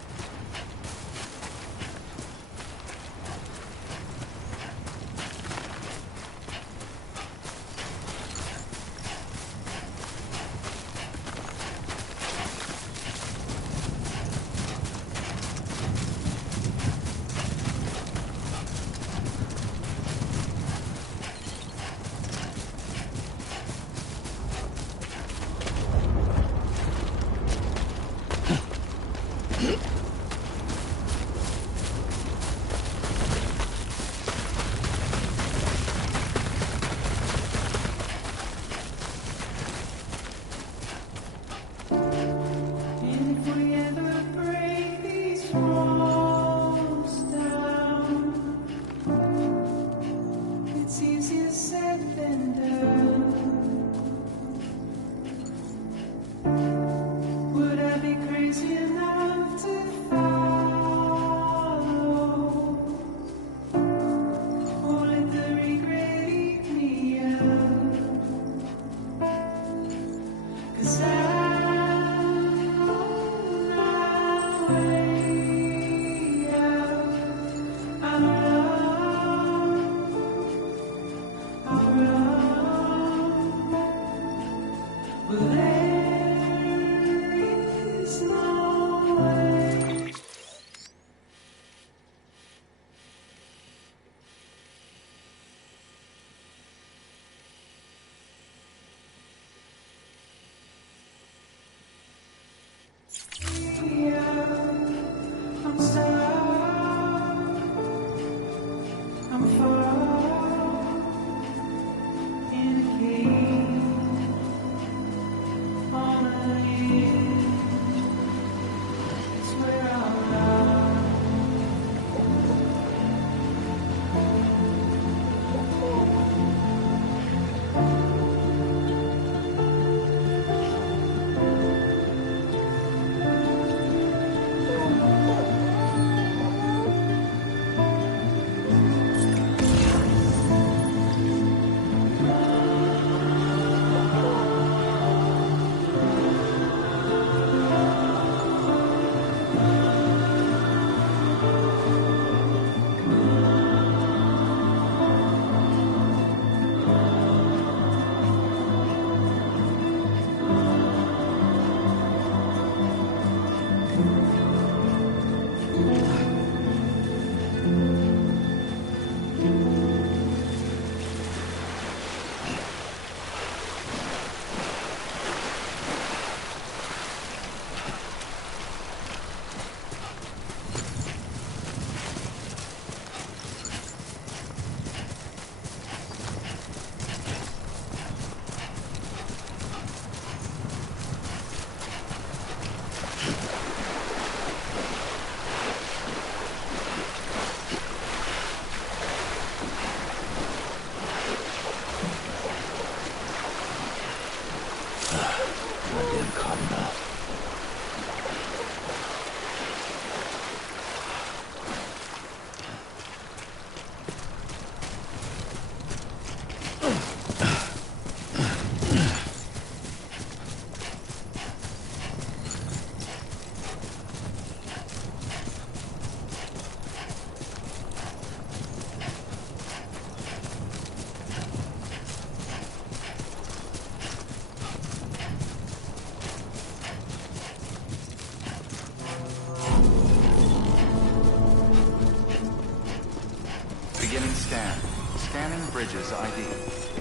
Beginning scan. Scanning Bridges ID.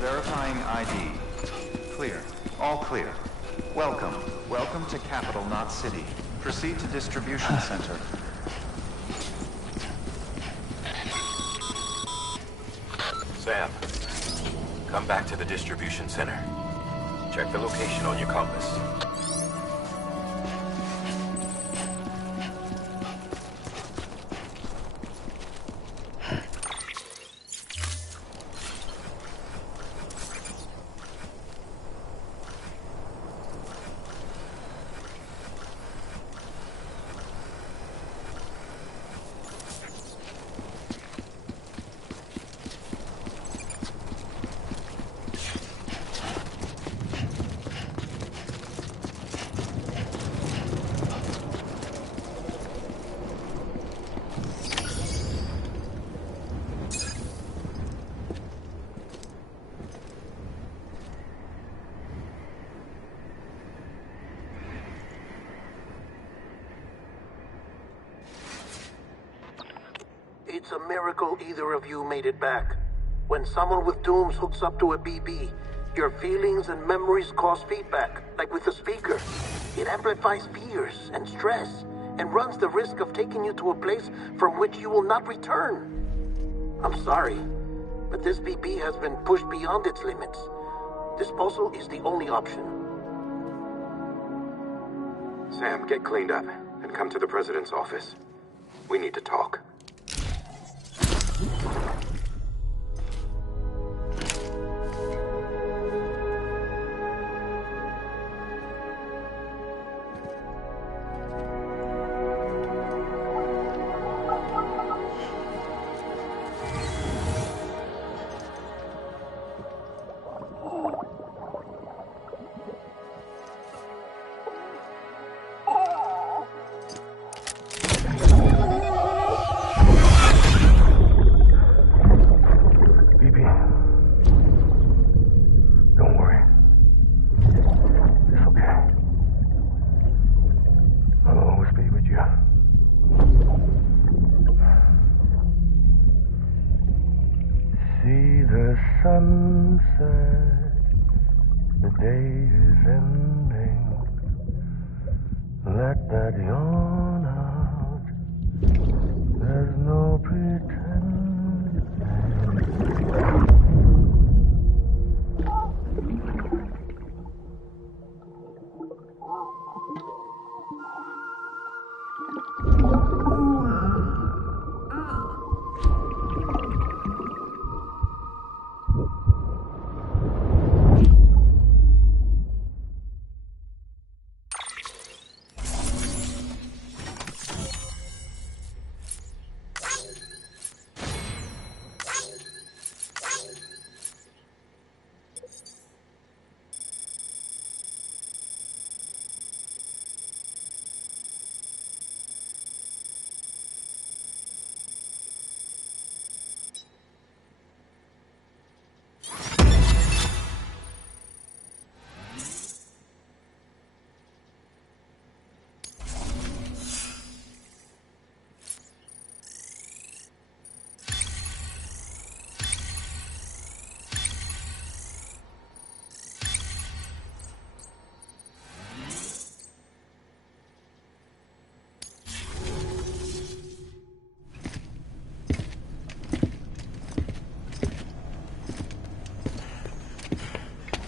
Verifying ID. Clear. All clear. Welcome. Welcome to Capital, not City. Proceed to Distribution Center. Sam, come back to the distribution center. Check the location on your compass. It's a miracle either of you made it back. When someone with dooms hooks up to a BB, your feelings and memories cause feedback, like with a speaker. It amplifies fears and stress, and runs the risk of taking you to a place from which you will not return. I'm sorry, but this BB has been pushed beyond its limits. Disposal is the only option. Sam, get cleaned up and come to the President's office. We need to talk. sunset, the day is ending. Let that yawn out. There's no pretending.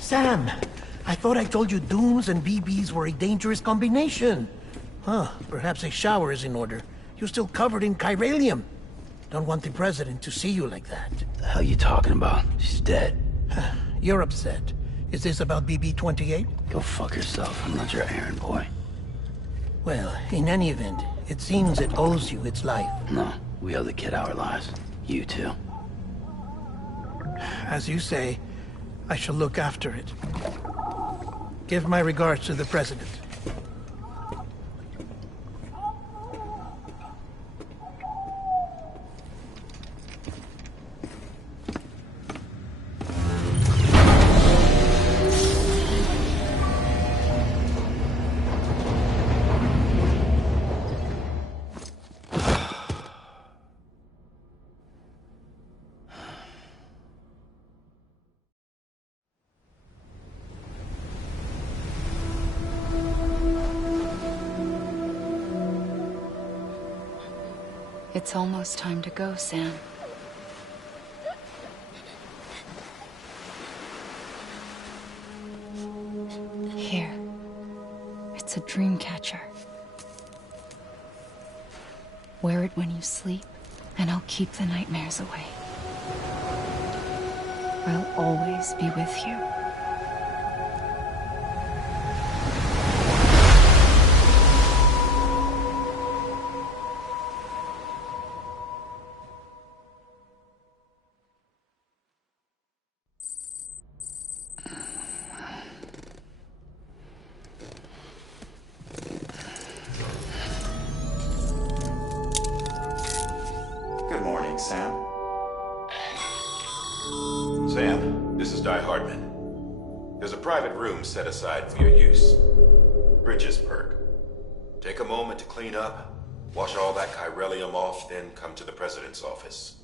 Sam, I thought I told you dooms and BBs were a dangerous combination. Huh, perhaps a shower is in order. You're still covered in chiralium. Don't want the president to see you like that. The hell you talking about? She's dead. You're upset. Is this about BB-28? Go fuck yourself. I'm not your errand boy. Well, in any event, it seems it owes you its life. No, we owe the kid our lives. You too. As you say, I shall look after it. Give my regards to the president. It's almost time to go, Sam. Here. It's a dream catcher. Wear it when you sleep, and I'll keep the nightmares away. I'll always be with you. Good morning, Sam. Sam, this is Di Hardman. There's a private room set aside for your use. Bridges perk. Take a moment to clean up, wash all that chiralium off, then come to the president's office.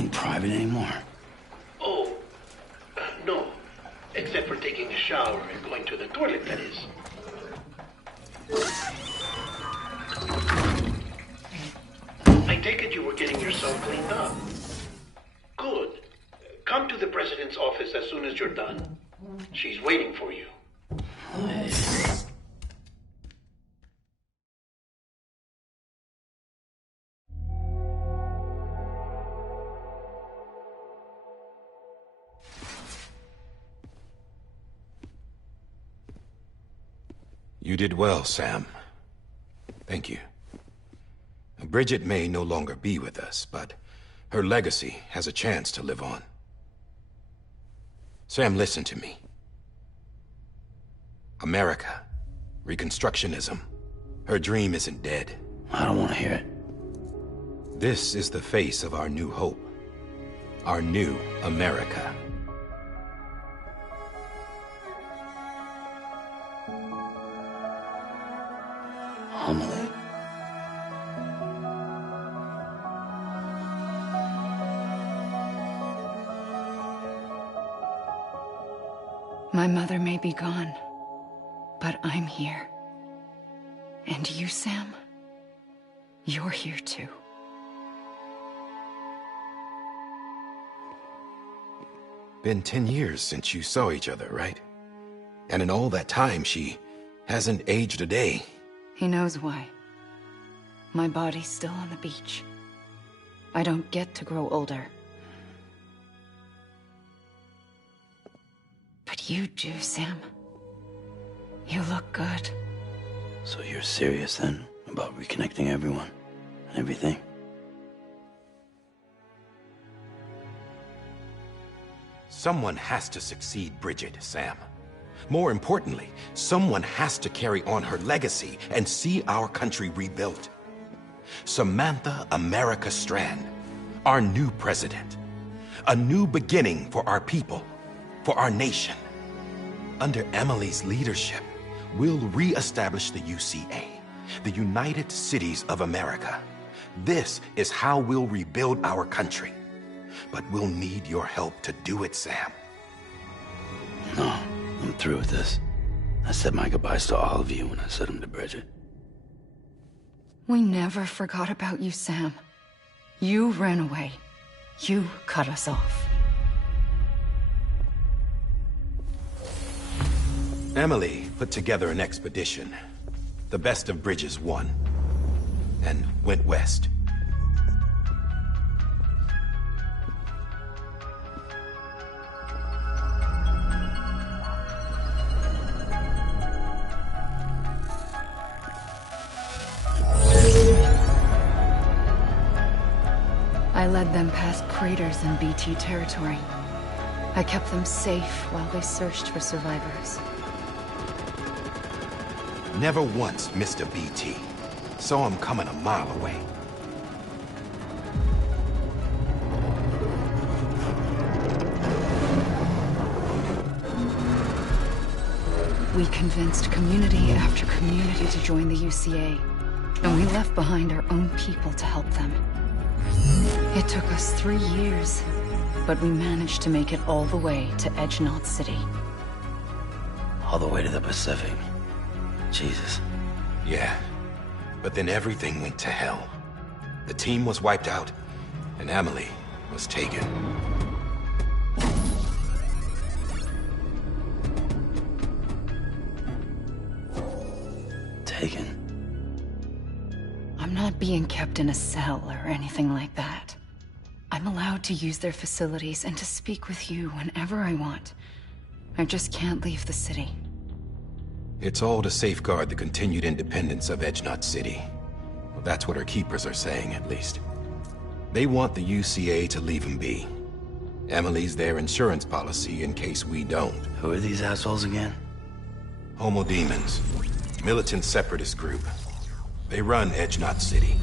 anything private anymore? Oh, no. Except for taking a shower and going to the toilet, that is. I take it you were getting yourself cleaned up. Good. Come to the president's office as soon as you're done. She's waiting for you. You did well, Sam. Thank you. Bridget may no longer be with us, but her legacy has a chance to live on. Sam, listen to me. America, Reconstructionism, her dream isn't dead. I don't want to hear it. This is the face of our new hope. Our new America. Amelie. My mother may be gone, but I'm here. And you, Sam, you're here too. Been 10 years since you saw each other, right? And in all that time, she hasn't aged a day. He knows why. My body's still on the beach. I don't get to grow older. But you do, Sam. You look good. So you're serious then about reconnecting everyone and everything? Someone has to succeed Bridget, Sam. More importantly, someone has to carry on her legacy and see our country rebuilt. Samantha America Strand, our new president. A new beginning for our people, for our nation. Under Emily's leadership, we'll re-establish the UCA, the United Cities of America. This is how we'll rebuild our country. But we'll need your help to do it, Sam. No, I'm through with this. I said my goodbyes to all of you when I said them to Bridget. We never forgot about you, Sam. You ran away. You cut us off. Emily put together an expedition. The best of Bridges won. And went west. I led them past craters in BT territory. I kept them safe while they searched for survivors. Never once missed a BT. Saw him coming a mile away. We convinced community after community to join the UCA, and we left behind our own people to help them. It took us 3 years, but we managed to make it all the way to Edge-Knot City. All the way to the Pacific. Jesus. Yeah, but then everything went to hell. The team was wiped out, and Emily was taken. Taken? I'm not being kept in a cell or anything like that. I'm allowed to use their facilities and to speak with you whenever I want. I just can't leave the city. It's all to safeguard the continued independence of Edge-Knot City. Well, that's what our keepers are saying, at least. They want the UCA to leave him be. Emily's their insurance policy in case we don't. Who are these assholes again? Homo Demons. Militant separatist group. They run Edge-Knot City.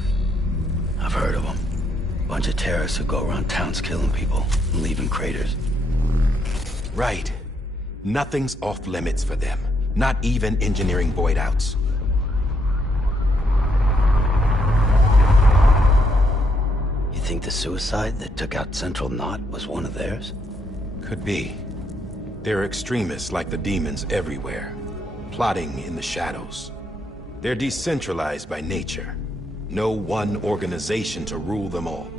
I've heard of them. Bunch of terrorists who go around towns killing people and leaving craters. Right. Nothing's off limits for them. Not even engineering void outs. You think the suicide that took out Central Knot was one of theirs? Could be. There are extremists like the demons everywhere, plotting in the shadows. They're decentralized by nature. No one organization to rule them all.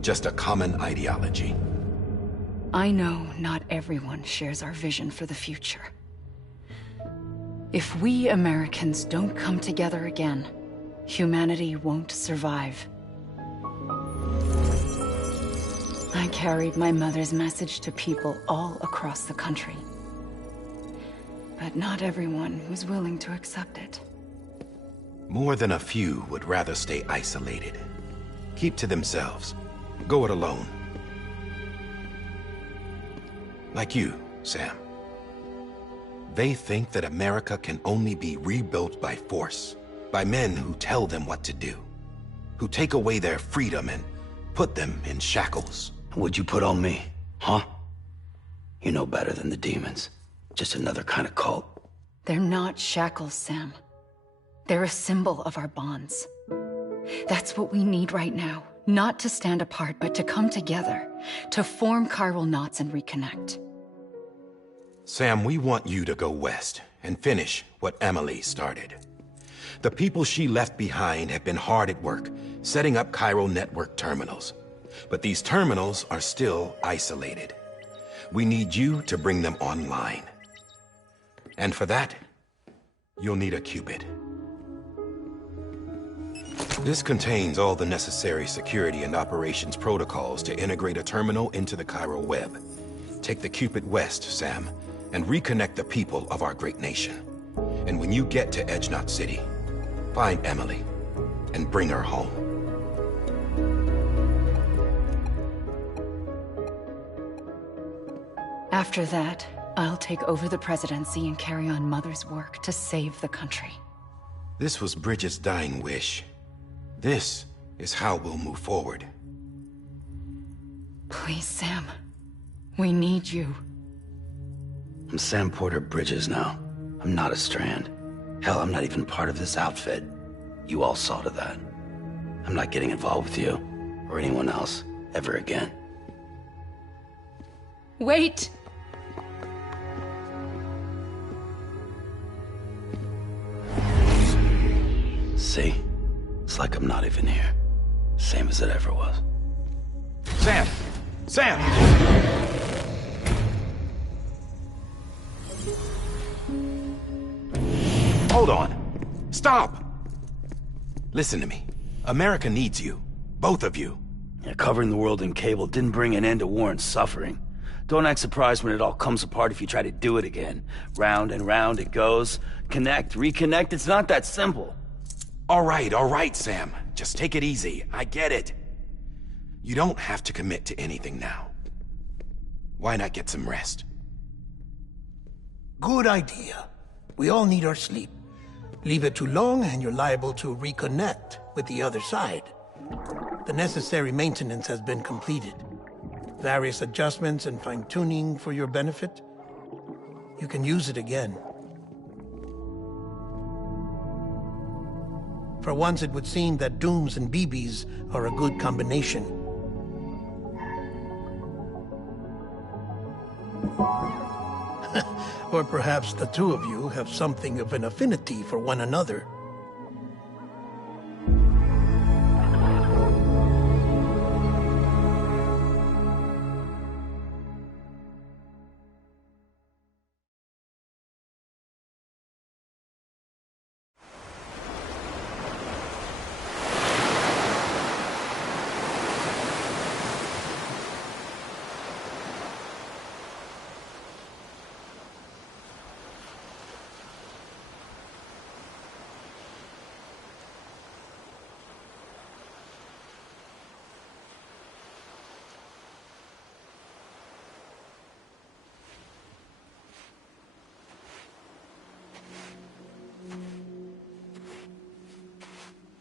Just a common ideology. I know not everyone shares our vision for the future. If we Americans don't come together again, humanity won't survive. I carried my mother's message to people all across the country. But not everyone was willing to accept it. More than a few would rather stay isolated. Keep to themselves. Go it alone. Like you, Sam. They think that America can only be rebuilt by force, by men who tell them what to do, who take away their freedom and put them in shackles. What'd you put on me, huh? You know better than the demons. Just another kind of cult. They're not shackles, Sam. They're a symbol of our bonds. That's what we need right now. Not to stand apart, but to come together, to form chiral knots and reconnect. Sam, we want you to go west and finish what Emily started. The people she left behind have been hard at work, setting up chiral network terminals. But these terminals are still isolated. We need you to bring them online. And for that, you'll need a Cupid. This contains all the necessary security and operations protocols to integrate a terminal into the chiral web. Take the Cupid west, Sam, and reconnect the people of our great nation. And when you get to Edge Knot City, find Emily and bring her home. After that, I'll take over the presidency and carry on Mother's work to save the country. This was Bridget's dying wish. This is how we'll move forward. Please, Sam. We need you. I'm Sam Porter Bridges now. I'm not a Strand. Hell, I'm not even part of this outfit. You all saw to that. I'm not getting involved with you, or anyone else, ever again. Wait! See? It's like I'm not even here. Same as it ever was. Sam! Sam! Hold on. Stop! Listen to me. America needs you. Both of you. Yeah, covering the world in cable didn't bring an end to war and suffering. Don't act surprised when it all comes apart if you try to do it again. Round and round it goes. Connect, reconnect, it's not that simple. All right, Sam. Just take it easy. I get it. You don't have to commit to anything now. Why not get some rest? Good idea. We all need our sleep. Leave it too long and you're liable to reconnect with the other side. The necessary maintenance has been completed. Various adjustments and fine-tuning for your benefit. You can use it again. For once, it would seem that Dooms and BBs are a good combination. Or perhaps the two of you have something of an affinity for one another.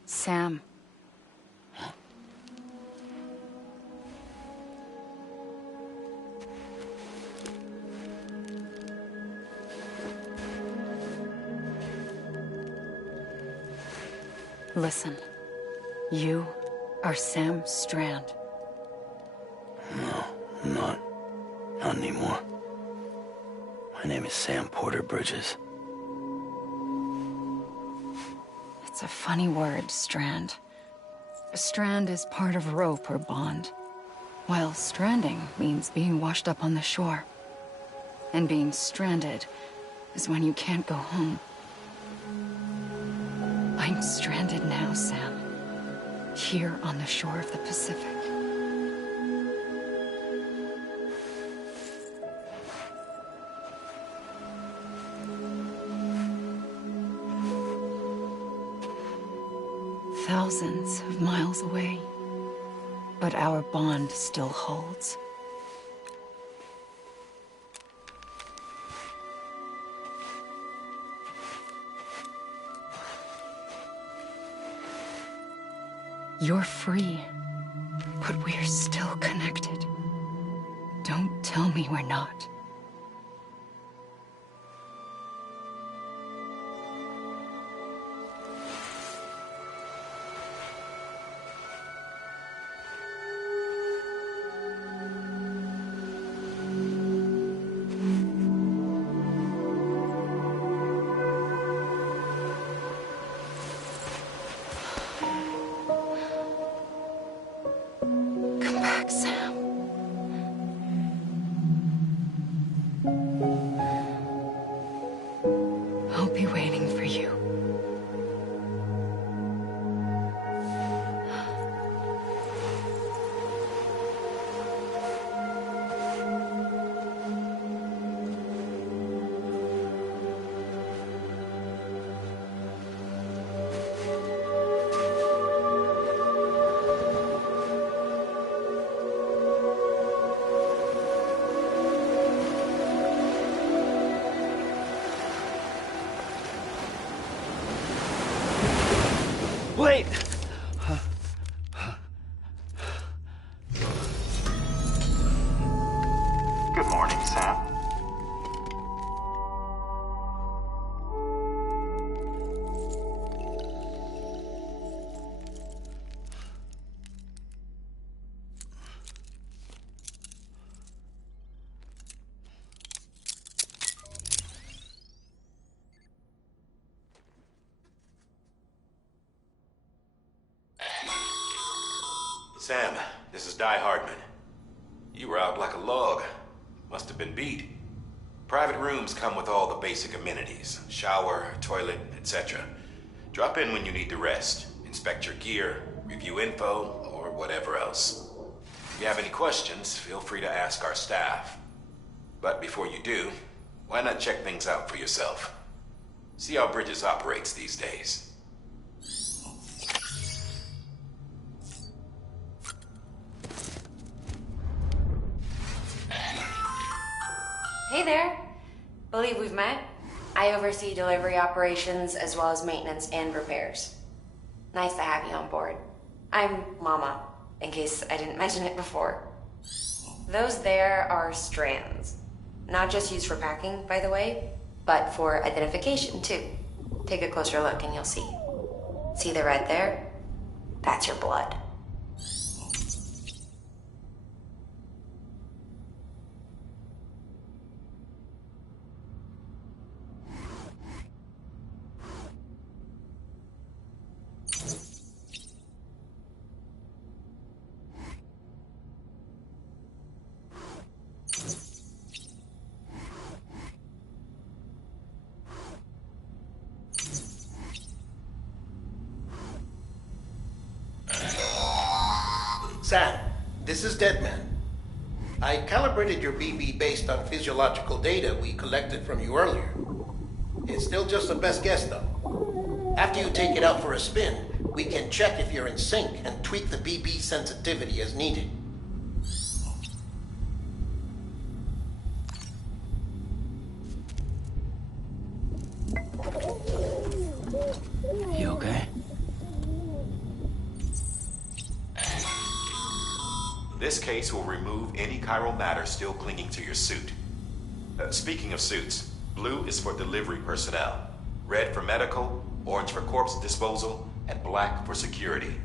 Sam. Listen, you are Sam Strand. No, I'm not. Not anymore. My name is Sam Porter Bridges. It's a funny word, Strand. A strand is part of rope or bond, while stranding means being washed up on the shore. And being stranded is when you can't go home. I'm stranded now, Sam. Here on the shore of the Pacific. Thousands of miles away, but our bond still holds. You're free, but we're still connected. Don't tell me we're not. Wait! Good morning, Sam. Sam, this is Di Hardman. You were out like a log. Must have been beat. Private rooms come with all the basic amenities. Shower, toilet, etc. Drop in when you need to rest. Inspect your gear, review info, or whatever else. If you have any questions, feel free to ask our staff. But before you do, why not check things out for yourself? See how Bridges operates these days. Hey there. Believe we've met. I oversee delivery operations as well as maintenance and repairs. Nice to have you on board. I'm Mama, in case I didn't mention it before. Those there are strands. Not just used for packing, by the way, but for identification too. Take a closer look and you'll see. See the red there? That's your blood. Sam, this is Deadman. I calibrated your BB based on physiological data we collected from you earlier. It's still just a best guess, though. After you take it out for a spin, we can check if you're in sync and tweak the BB sensitivity as needed. You okay? This case will remove any chiral matter still clinging to your suit. Speaking of suits, blue is for delivery personnel, red for medical, orange for corpse disposal, and black for security.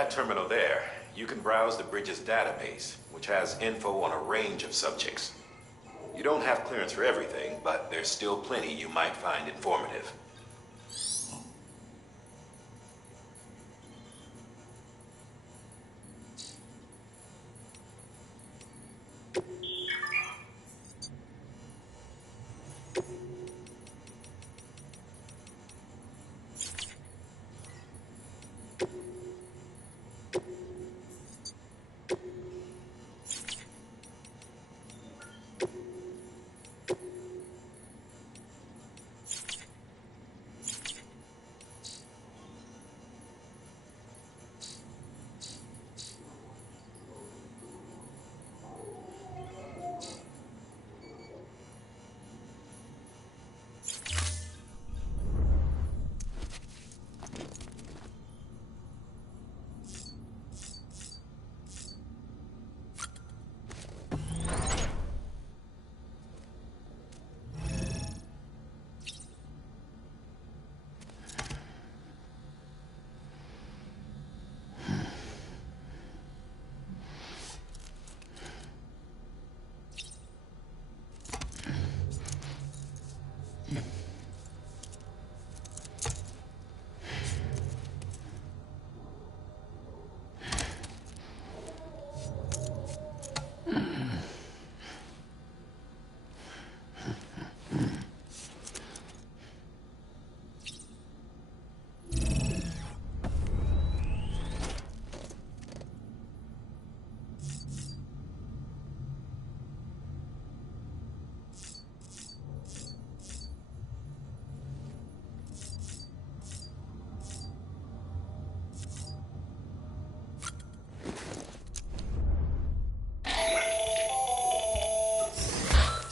that terminal there, you can browse the bridge's database, which has info on a range of subjects. You don't have clearance for everything, but there's still plenty you might find informative.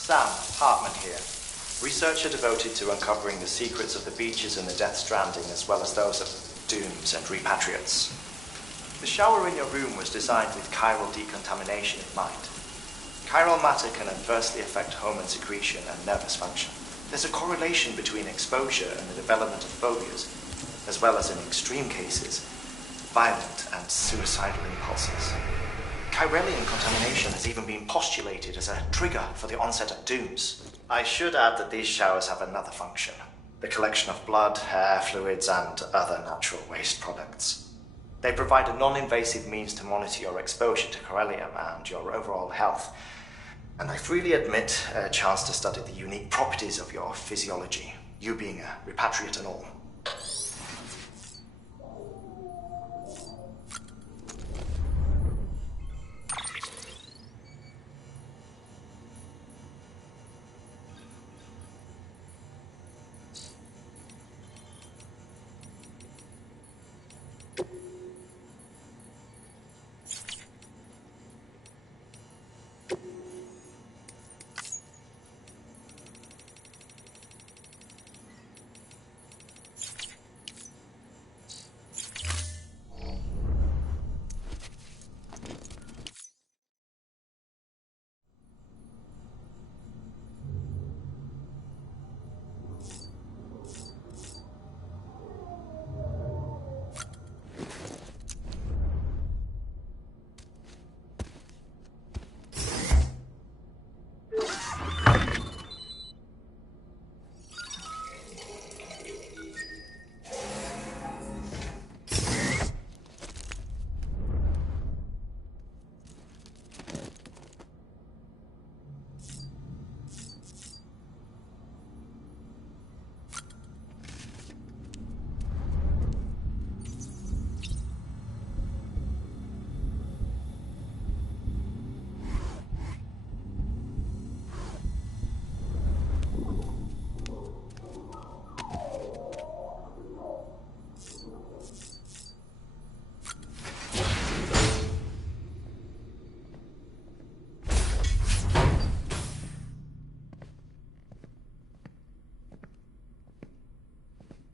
Sam, Hartman here. Researcher devoted to uncovering the secrets of the beaches in the Death Stranding, as well as those of dooms and repatriates. The shower in your room was designed with chiral decontamination in mind. Chiral matter can adversely affect hormone secretion and nervous function. There's a correlation between exposure and the development of phobias, as well as in extreme cases, violent and suicidal impulses. Chiralian contamination has even been postulated as a trigger for the onset of dooms. I should add that these showers have another function: the collection of blood, hair, fluids, and other natural waste products. They provide a non-invasive means to monitor your exposure to chiralium and your overall health, and I freely admit a chance to study the unique properties of your physiology, you being a repatriate and all.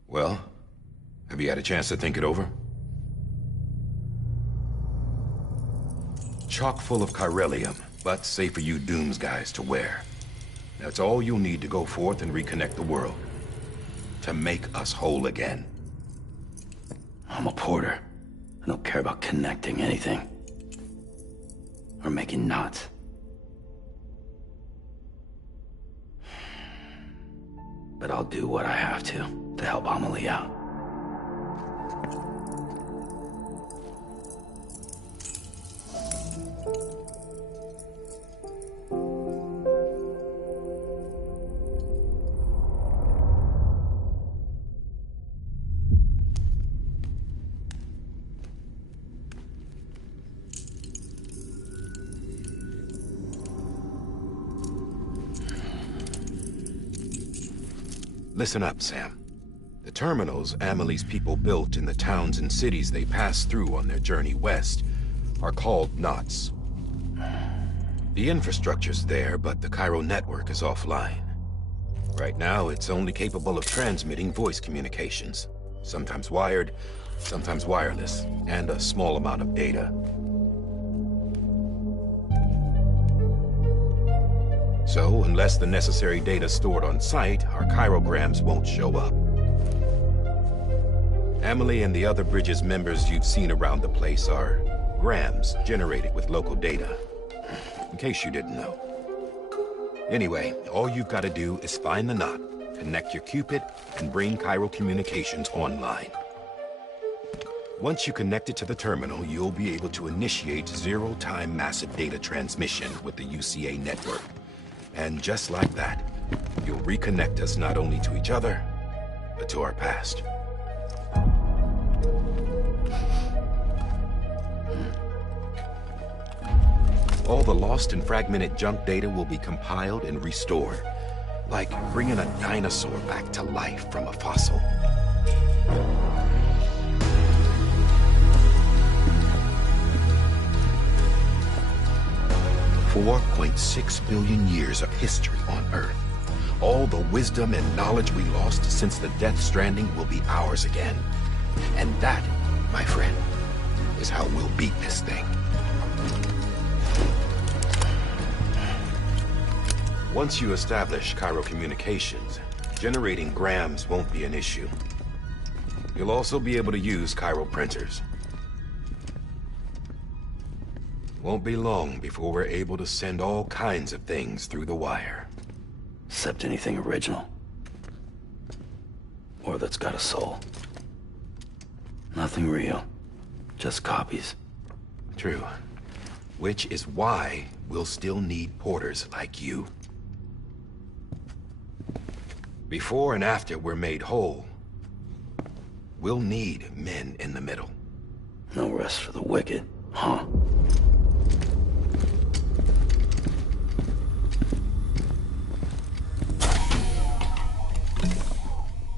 Well, have you had a chance to think it over? Chock full of chiralium, but safe for you Dooms guys to wear. That's all you'll need to go forth and reconnect the world. To make us whole again. I'm a porter. I don't care about connecting anything. Or making knots. But I'll do what I have to help Amelie out. Listen up, Sam. The terminals Amelie's people built in the towns and cities they passed through on their journey west are called knots. The infrastructure's there, but the Cairo network is offline. Right now, it's only capable of transmitting voice communications. Sometimes wired, sometimes wireless, and a small amount of data. So, unless the necessary data stored on site, our chirograms won't show up. Amelie and the other Bridges members you've seen around the place are grams generated with local data. In case you didn't know. Anyway, all you've got to do is find the knot, connect your Cupid, and bring Cairo communications online. Once you connect it to the terminal, you'll be able to initiate zero-time massive data transmission with the UCA network. And just like that, you'll reconnect us not only to each other, but to our past. All the lost and fragmented junk data will be compiled and restored, like bringing a dinosaur back to life from a fossil. $4.6 billion years of history on Earth. All the wisdom and knowledge we lost since the Death Stranding will be ours again. And that, my friend, is how we'll beat this thing. Once you establish Cairo communications, generating grams won't be an issue. You'll also be able to use Cairo printers. Won't be long before we're able to send all kinds of things through the wire. Except anything original. Or that's got a soul. Nothing real. Just copies. True. Which is why we'll still need porters like you. Before and after we're made whole, we'll need men in the middle. No rest for the wicked, huh?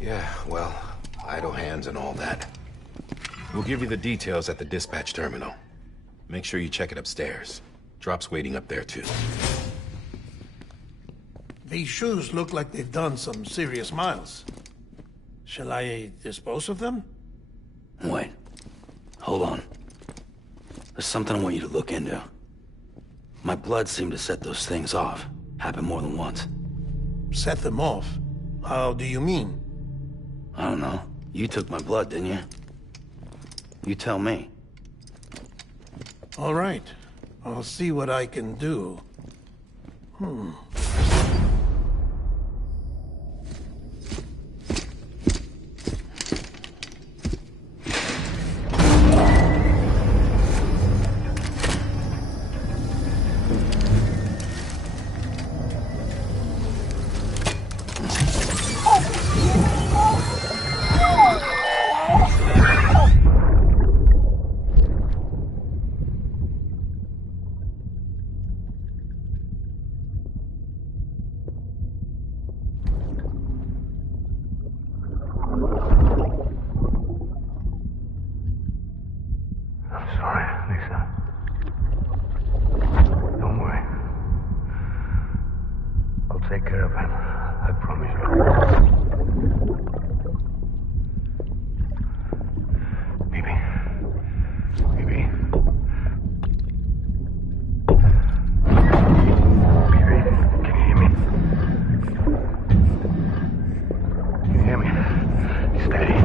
Yeah, well, idle hands and all that. We'll give you the details at the dispatch terminal. Make sure you check it upstairs. Drop's waiting up there, too. These shoes look like they've done some serious miles. Shall I dispose of them? Wait. Hold on. There's something I want you to look into. My blood seemed to set those things off. Happened more than once. Set them off? How do you mean? I don't know. You took my blood, didn't you? You tell me. All right. I'll see what I can do. Take care of him. I promise you. Baby. Baby. Baby, can you hear me? Can you hear me? Steady.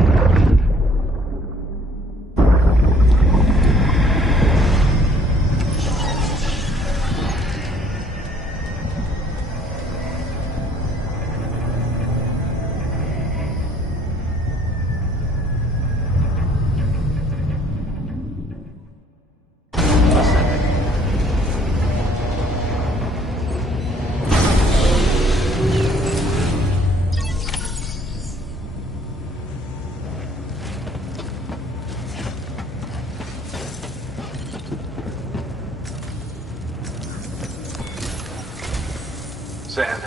Sam,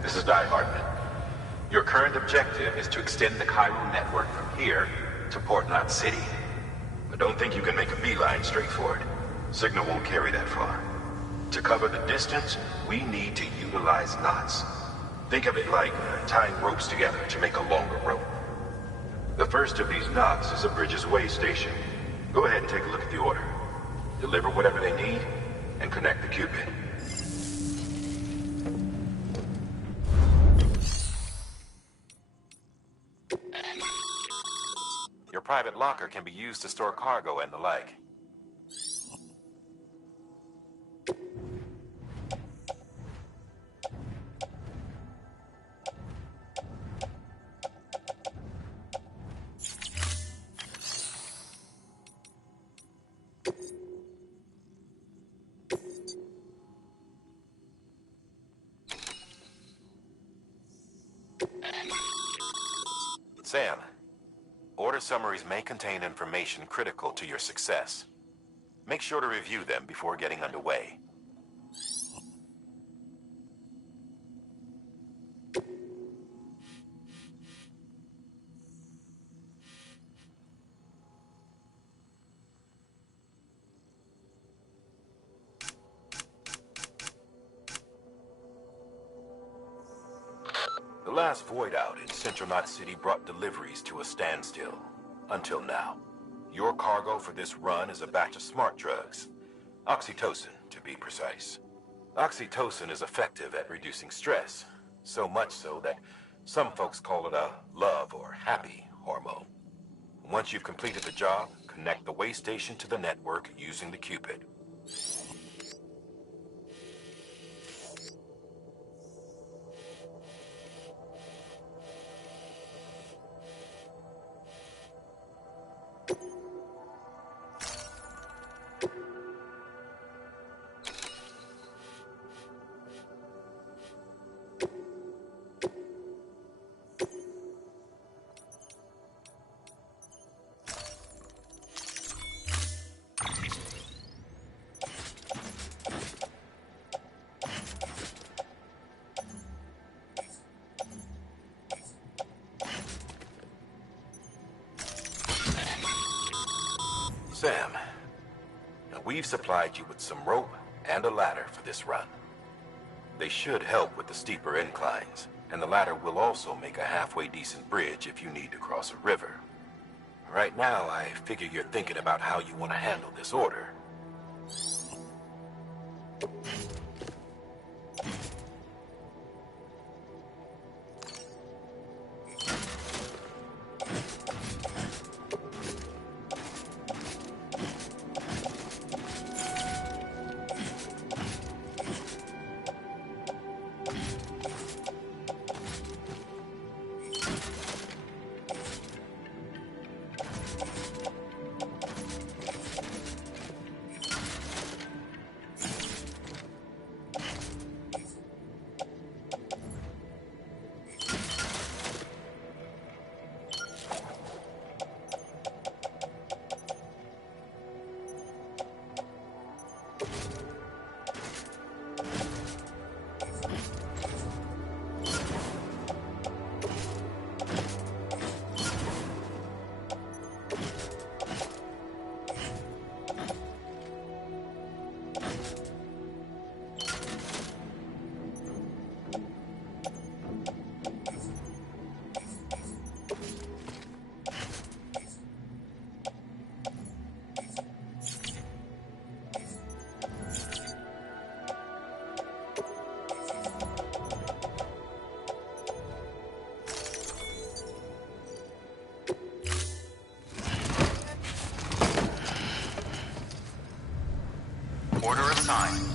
this is Di Hartman. Your current objective is to extend the Cairo network from here to Port Knot City. But don't think you can make a beeline straight for it. Signal won't carry that far. To cover the distance, we need to utilize knots. Think of it like tying ropes together to make a longer rope. The first of these knots is a Bridges way station. Go ahead and take a look at the order. Deliver whatever they need, and connect the Cupid. Your private locker can be used to store cargo and the like. Sam, order summaries may contain information critical to your success. Make sure to review them before getting underway. The last void out in Central Knot City brought deliveries to a standstill. Until now. Your cargo for this run is a batch of smart drugs. Oxytocin, to be precise. Oxytocin is effective at reducing stress. So much so that some folks call it a love or happy hormone. Once you've completed the job, connect the way station to the network using the Cupid. Sam, now we've supplied you with some rope and a ladder for this run. They should help with the steeper inclines, and the ladder will also make a halfway decent bridge if you need to cross a river. Right now, I figure you're thinking about how you want to handle this order. Order assigned.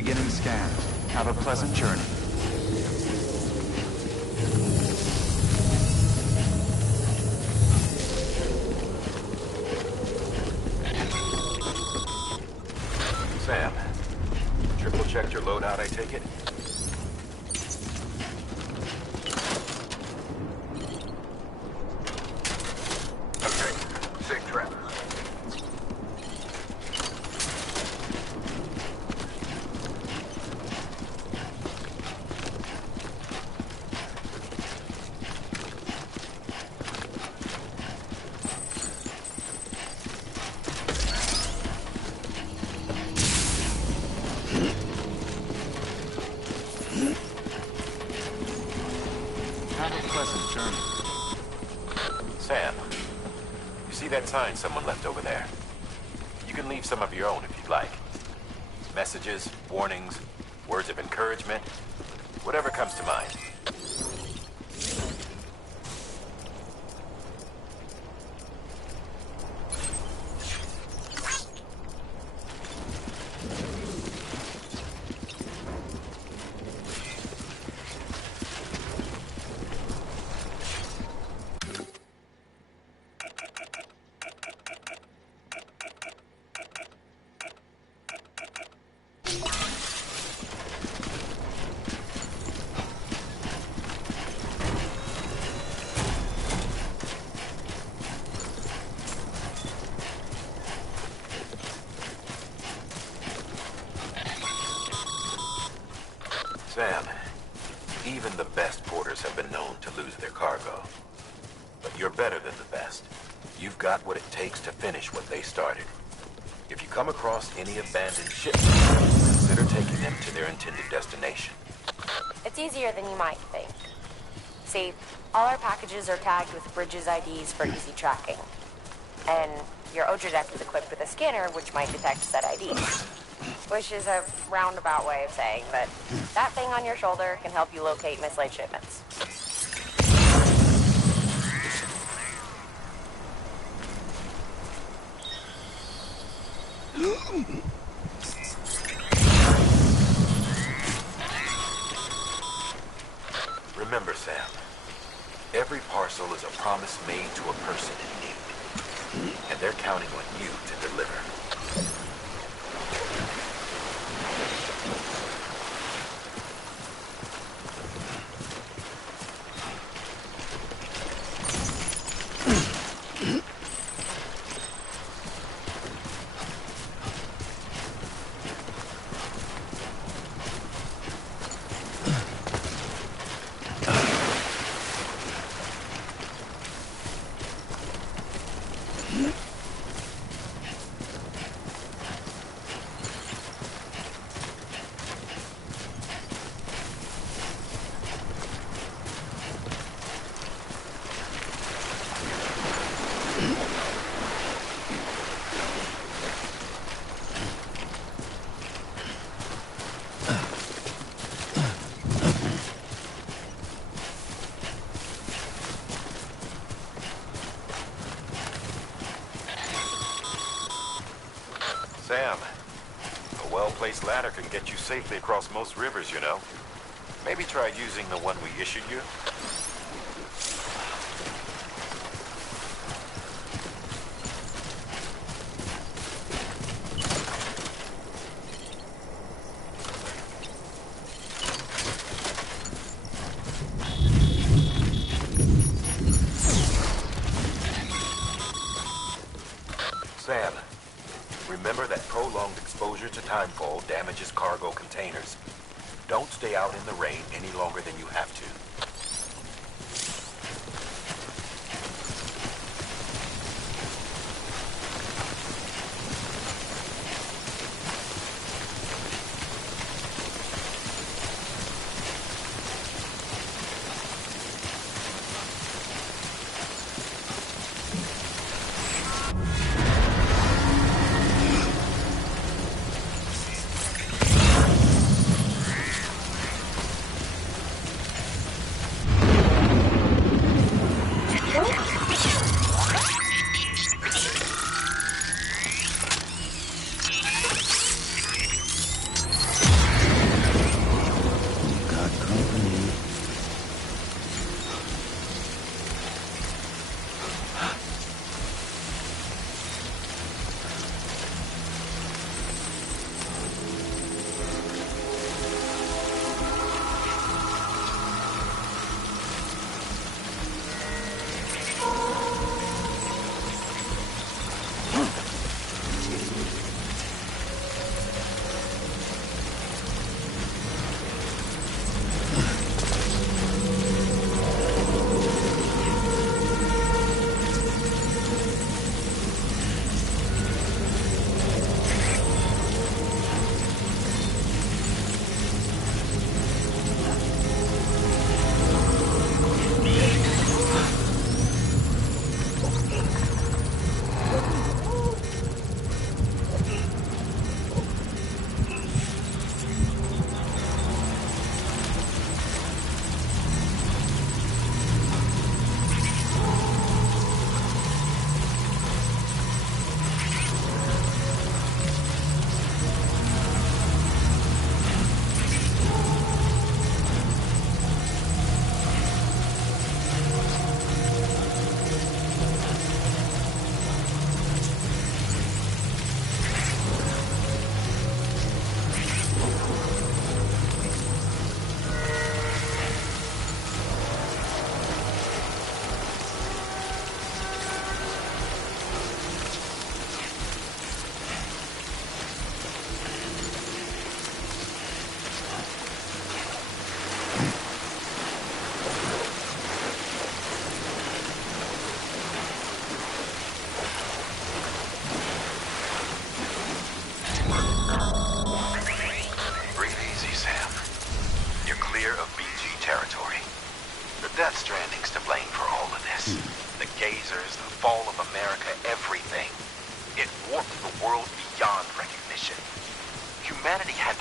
Beginning scan. Have a pleasant journey. Sam, triple checked your loadout, I take it? Okay, safe travels. Have a pleasant journey. Sam, you see that sign someone left over there? You can leave some of your own if you'd like. Messages, warnings, words of encouragement, whatever comes to mind. Sam, even the best porters have been known to lose their cargo. But you're better than the best. You've got what it takes to finish what they started. If you come across any abandoned ships, consider taking them to their intended destination. It's easier than you might think. See, all our packages are tagged with Bridges IDs for easy tracking. And your Odradek is equipped with a scanner which might detect said IDs. Which is a roundabout way of saying that that thing on your shoulder can help you locate mislaid shipments. Remember, Sam, every parcel is a promise made to a person in need. And they're counting on you to deliver. Sam, a well-placed ladder can get you safely across most rivers, you know. Maybe try using the one we issued you. Sam, remember that prolonged exposure to timefall damages cargo containers. Don't stay out in the rain any longer than you have to.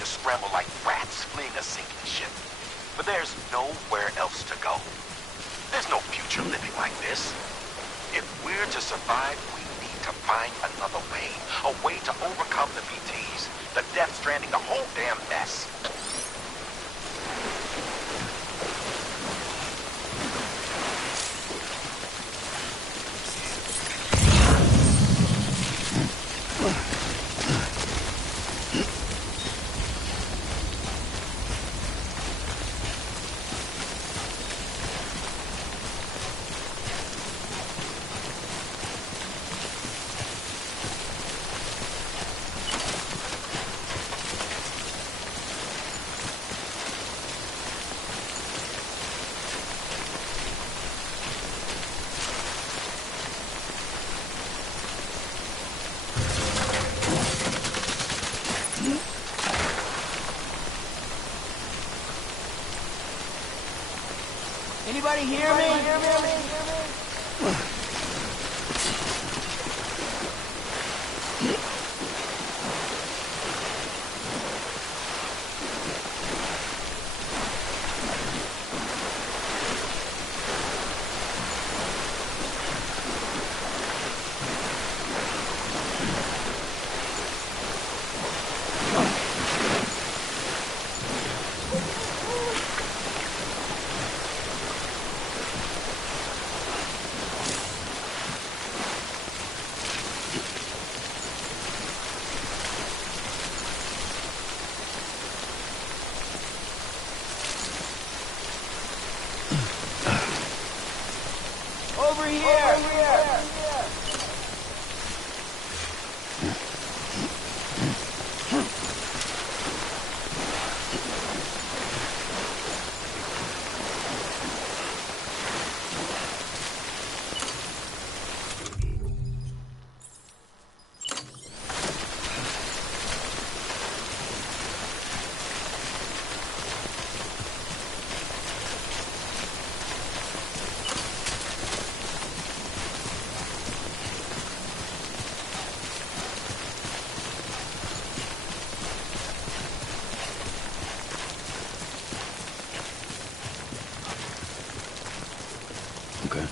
scramble like rats fleeing a sinking ship. But there's nowhere else to go. There's no future living like this. If we're to survive, we need to find another way. A way to overcome the BTs, the Death Stranding, the whole damn mess. Anybody hear me? Over here! Okay.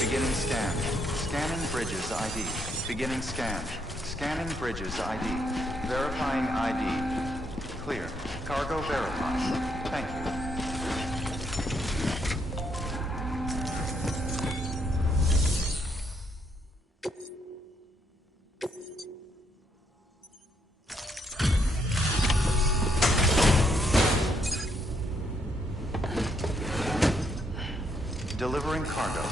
Beginning scan. Scanning Bridges ID. Beginning scan. Scanning Bridges ID. Verifying ID. Clear. Cargo verified. Thank you. Delivering cargo.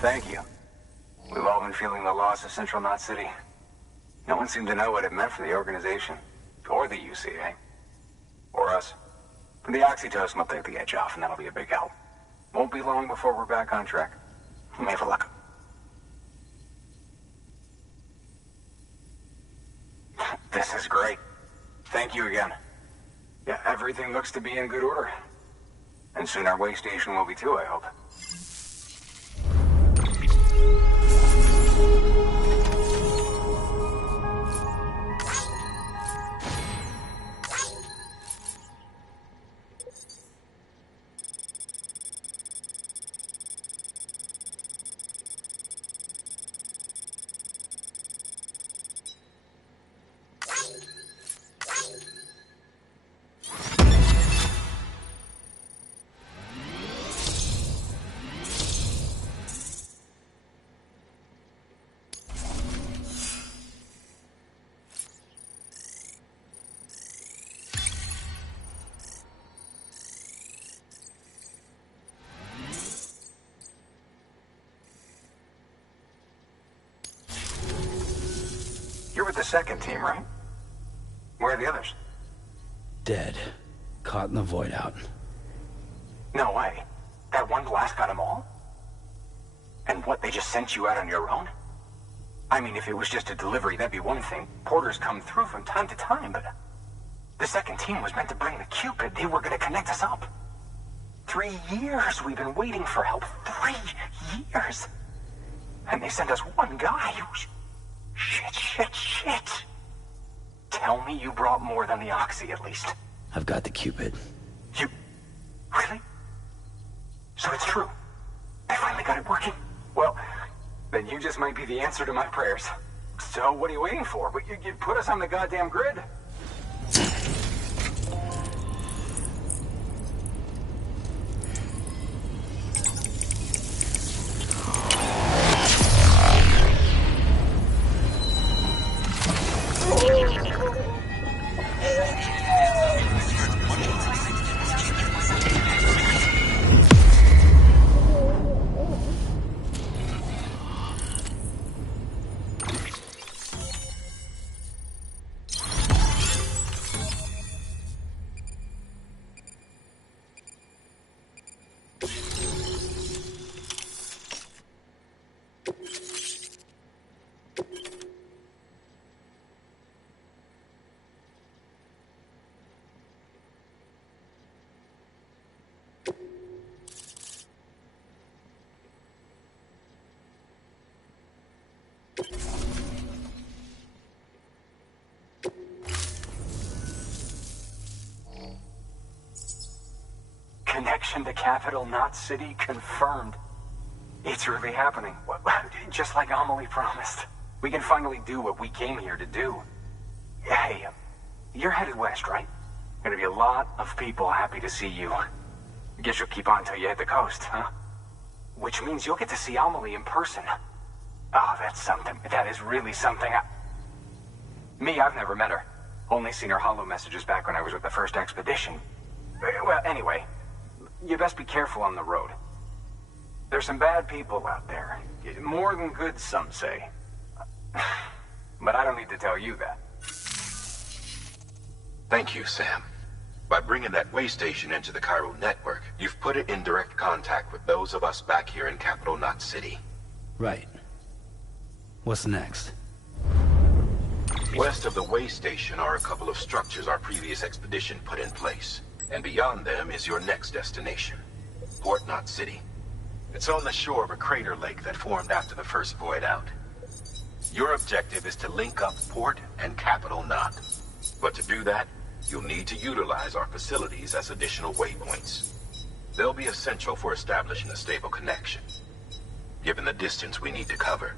Thank you. We've all been feeling the loss of Central Knot City. No one seemed to know what it meant for the organization, or the UCA, or us. But the oxytocin will take the edge off, and that'll be a big help. Won't be long before we're back on track. May have luck. This is great. Thank you again. Yeah, everything looks to be in good order. And soon our way station will be too, I hope. second team, right? Where are the others? Dead. Caught in the void out. No way. That one blast got them all? And what, they just sent you out on your own? I mean, if it was just a delivery, that'd be one thing. Porters come through from time to time, but... The second team was meant to bring the Cupid. They were gonna connect us up. 3 years we've been waiting for help. 3 years! And they sent us one guy. Shit. Tell me you brought more than the Oxy, at least. I've got the Cupid. You... Really? So it's true. I finally got it working. Well, then you just might be the answer to my prayers. So what are you waiting for? But you put us on the goddamn grid. Connection to Capital Knot City confirmed. It's really happening. Just like Amelie promised. We can finally do what we came here to do. Hey, you're headed west, right? Gonna be a lot of people happy to see you. Guess you'll keep on till you hit the coast, huh? Which means you'll get to see Amelie in person. Oh, that's something. That is really something. I've never met her. Only seen her holo messages back when I was with the first expedition. Well, anyway, you best be careful on the road. There's some bad people out there. More than good, some say. But I don't need to tell you that. Thank you, Sam. By bringing that way station into the Cairo network, you've put it in direct contact with those of us back here in Capital Knot City. Right. What's next? West of the way station are a couple of structures our previous expedition put in place. And beyond them is your next destination, Port Knot City. It's on the shore of a crater lake that formed after the first void out. Your objective is to link up Port and Capital Knot. But to do that, you'll need to utilize our facilities as additional waypoints. They'll be essential for establishing a stable connection. Given the distance we need to cover,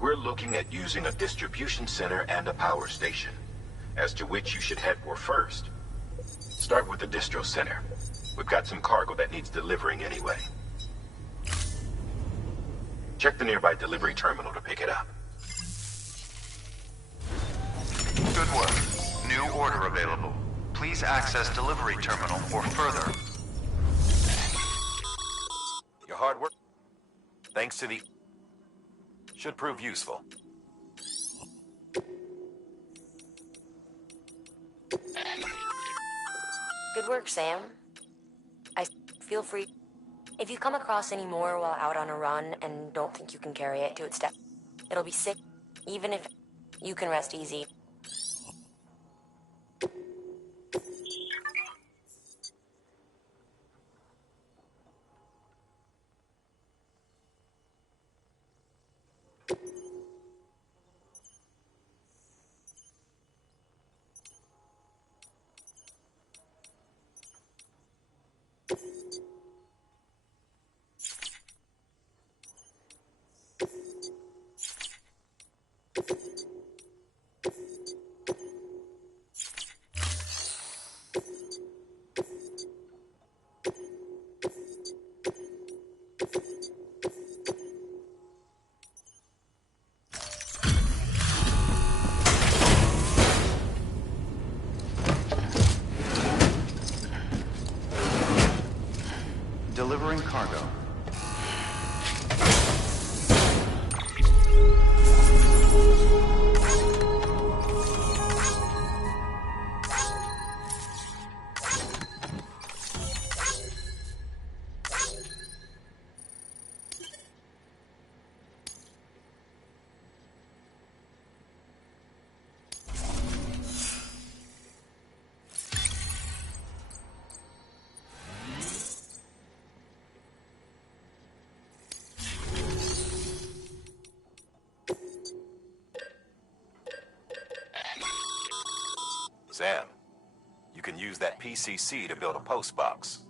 we're looking at using a distribution center and a power station, as to which you should head for first. Start with the distro center. We've got some cargo that needs delivering anyway. Check the nearby delivery terminal to pick it up. Good work. New order available. Please access delivery terminal for further. Your hard work, thanks to the... should prove useful. Good work, Sam. Feel free. If you come across any more while out on a run and don't think you can carry it to its depth, it'll be sick. Even if you can rest easy. Sam, you can use that PCC to build a post box.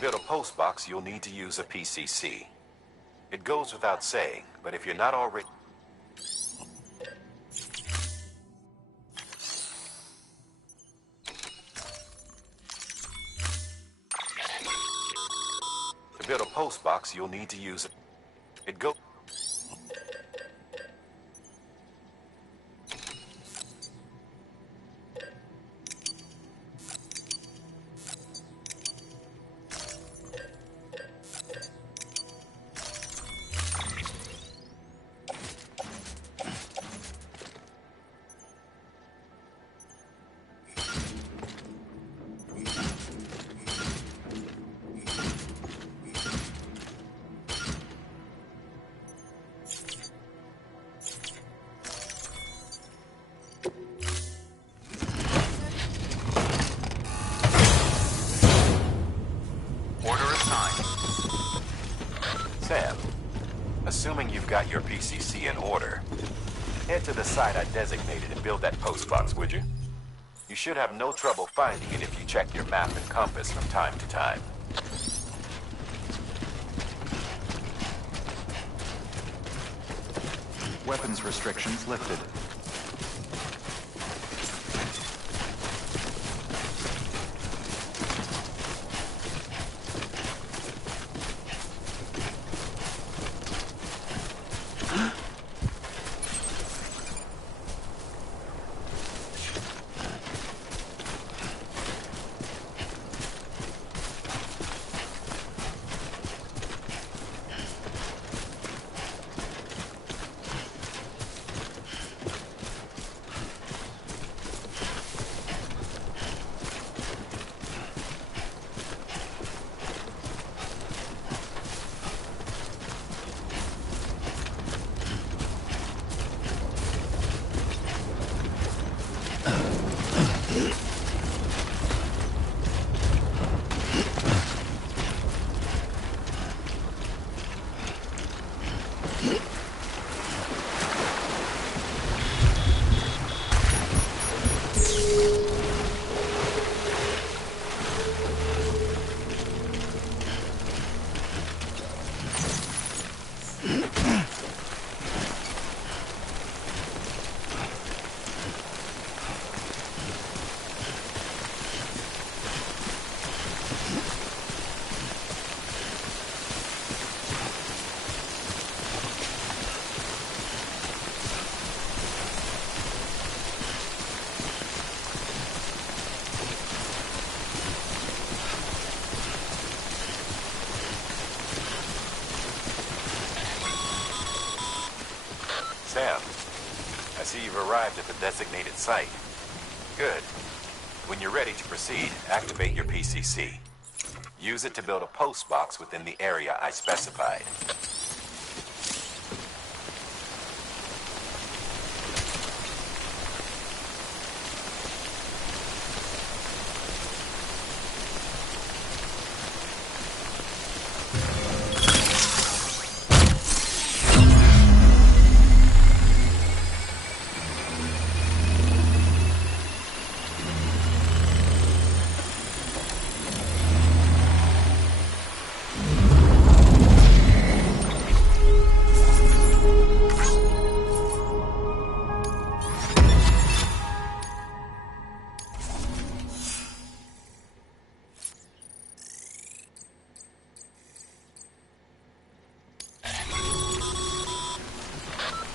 To build a post box, you'll need to use a PCC. It goes without saying, but if you're not already... To build a post box, you'll need to use it. It goes... Sam, assuming you've got your PCC in order, head to the site I designated and build that post box, would you? You should have no trouble finding it if you check your map and compass from time to time. Weapons restrictions lifted. Sam, I see you've arrived at the designated site. Good. When you're ready to proceed, activate your PCC. Use it to build a post box within the area I specified.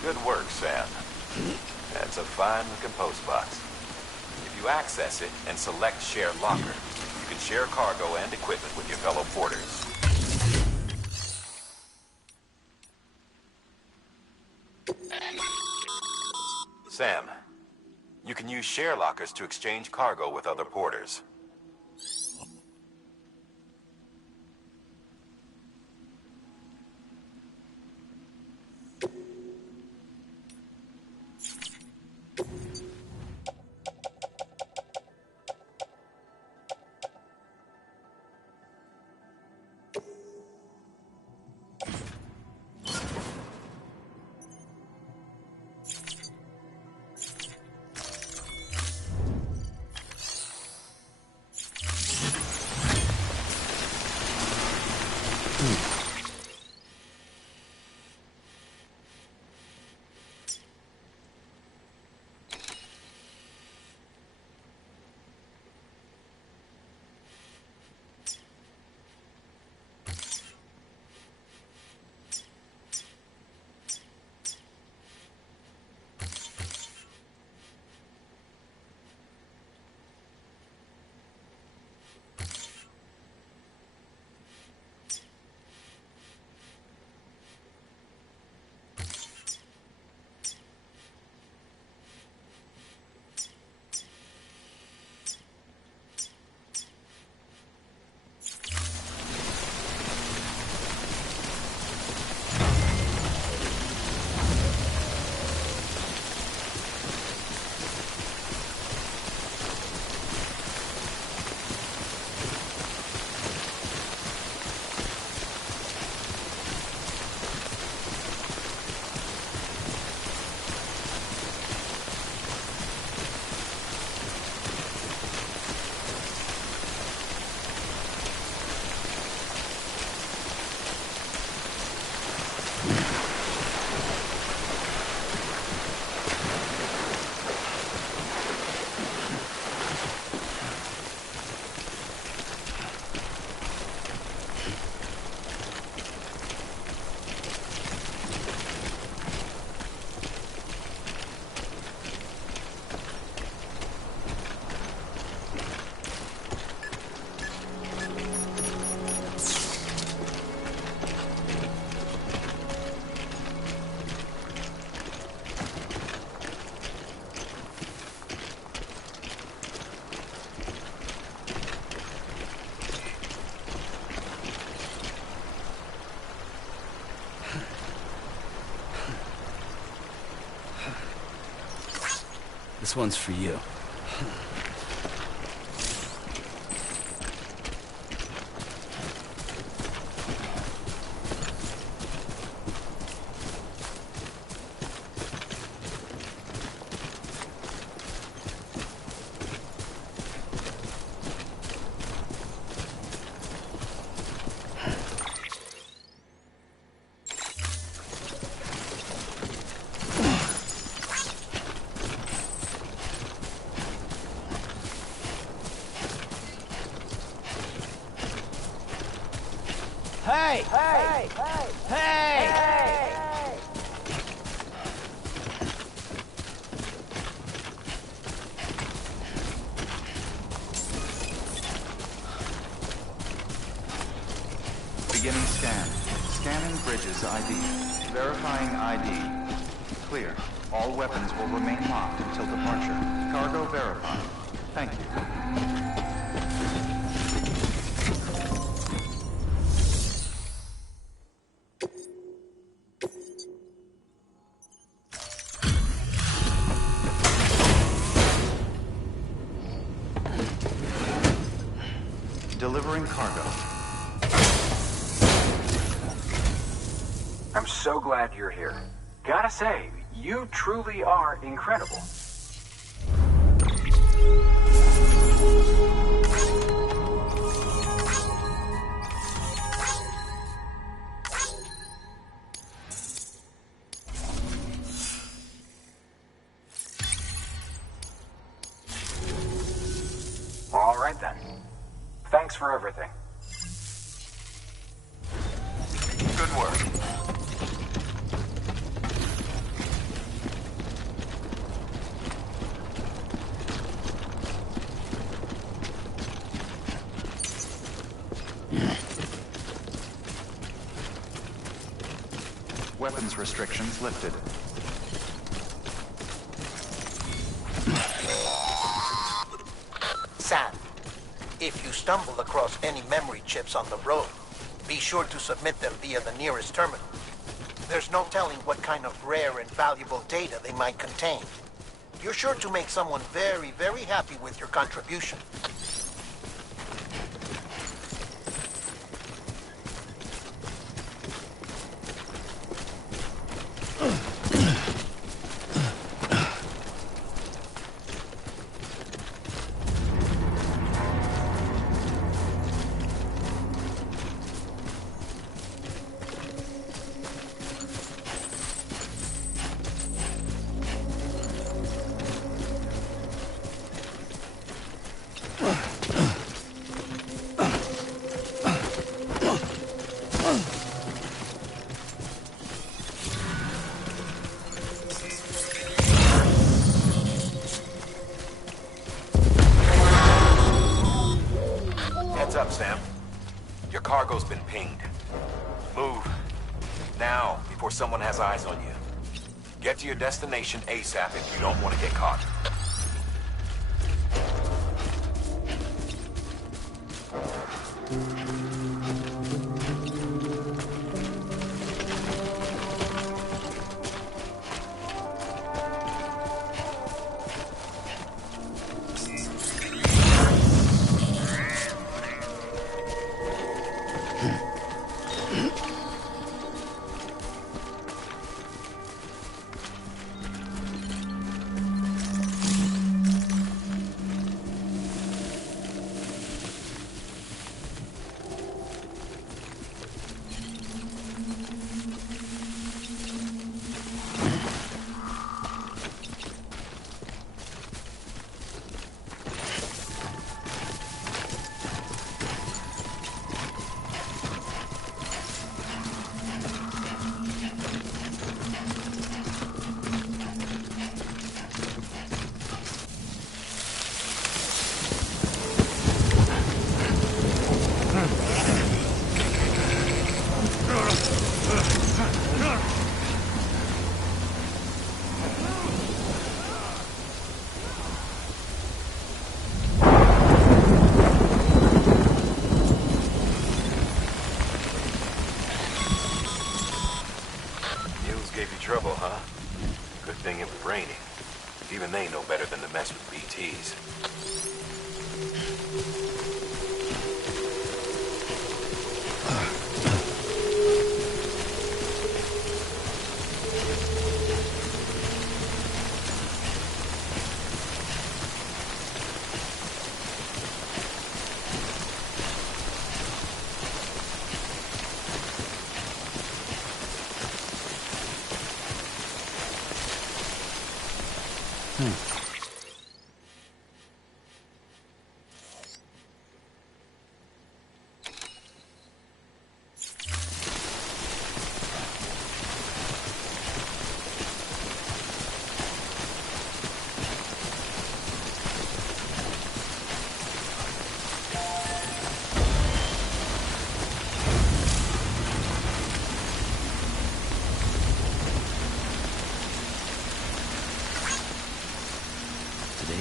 Good work, Sam. That's a fine-looking post box. If you access it and select Share Locker, you can share cargo and equipment with your fellow porters. Sam, you can use share lockers to exchange cargo with other porters. This one's for you. Hey! Hey! Hey! Hey! Beginning scan. Scanning bridges ID. Verifying ID. Clear. All weapons will remain locked until departure. Cargo verified. Thank you. Delivering cargo. I'm so glad you're here. Gotta say, you truly are incredible. All right then. Thanks for everything. Good work. Weapons restrictions lifted. Sam, if you stumble across any memory chips on the road, be sure to submit them via the nearest terminal. There's no telling what kind of rare and valuable data they might contain. You're sure to make someone very, very happy with your contribution. Heads up, Sam. Your cargo's been pinged. Move. Now, before someone has eyes on you. Get to your destination ASAP if you don't want to get caught.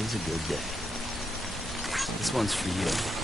Today's a good day. This one's for you.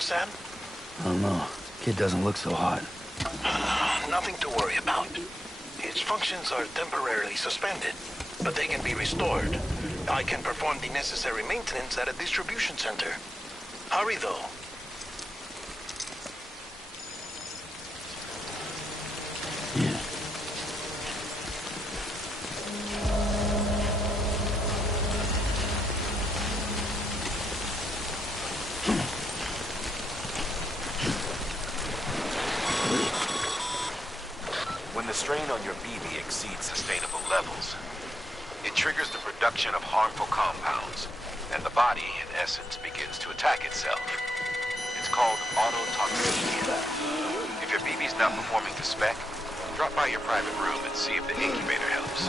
Sam? I don't know. Kid doesn't look so hot. Nothing to worry about. Its functions are temporarily suspended, but they can be restored. I can perform the necessary maintenance at a distribution center. Hurry, though. When the strain on your BB exceeds sustainable levels, it triggers the production of harmful compounds, and the body, in essence, begins to attack itself. It's called autotoxicity. If your BB's not performing to spec, drop by your private room and see if the incubator helps.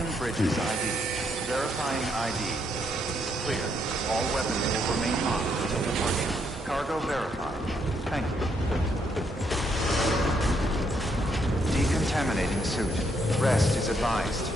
Scanning Bridges ID. Verifying ID. Clear. All weapons will remain on until departure. Cargo verified. Thank you. Decontaminating suit. Rest is advised.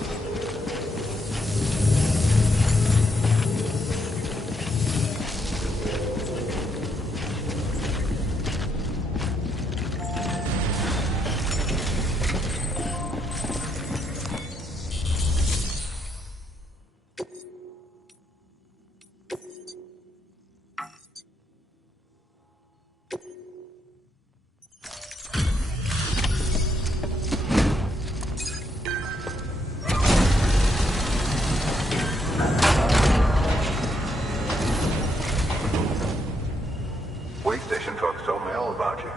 Station folks told me all about you.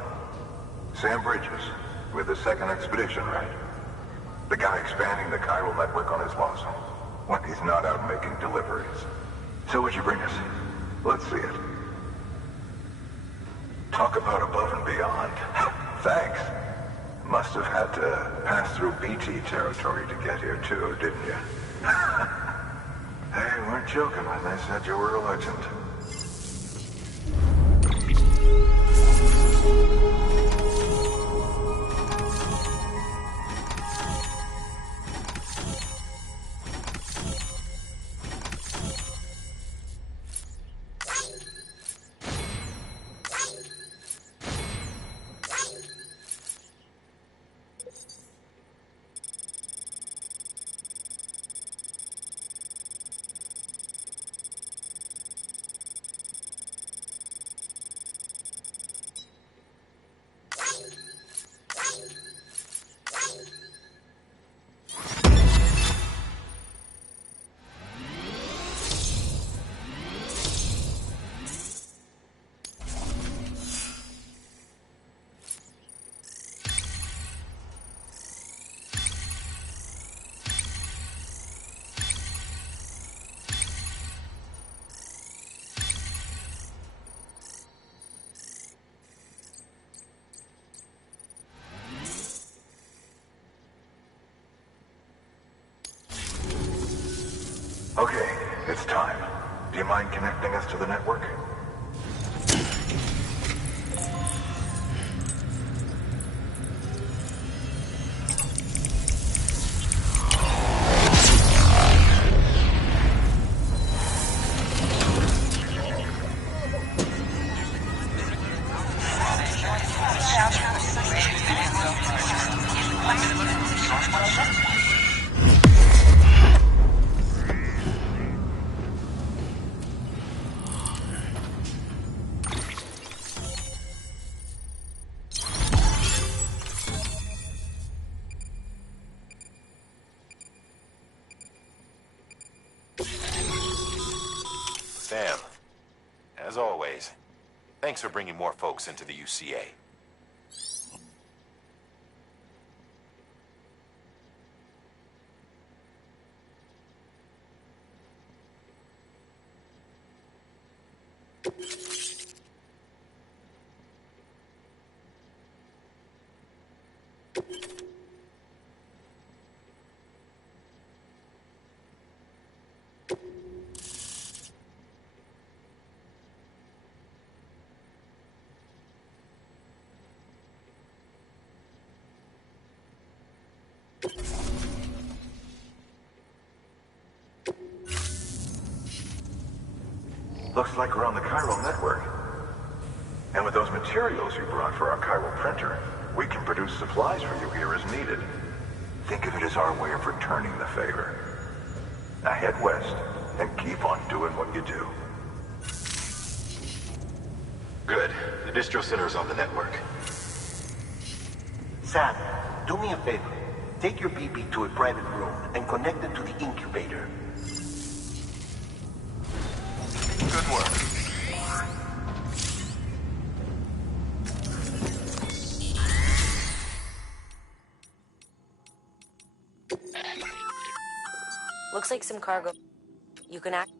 Sam Bridges, with the second expedition, right? The guy expanding the chiral network on his lonesome, when he's not out making deliveries. So what'd you bring us? Let's see it. Talk about above and beyond. Thanks. Must have had to pass through BT territory to get here too, didn't you? They weren't joking when they said you were a legend. Okay, it's time. Do you mind connecting us to the network? Sam, as always, thanks for bringing more folks into the UCA. Looks like we're on the chiral network. And with those materials you brought for our chiral printer, we can produce supplies for you here as needed. Think of it as our way of returning the favor. Now head west and keep on doing what you do. Good. The distro center is on the network. Sam, do me a favor. Take your BB to a private room and connect it to the incubator. Good work. Looks like some cargo. You can act.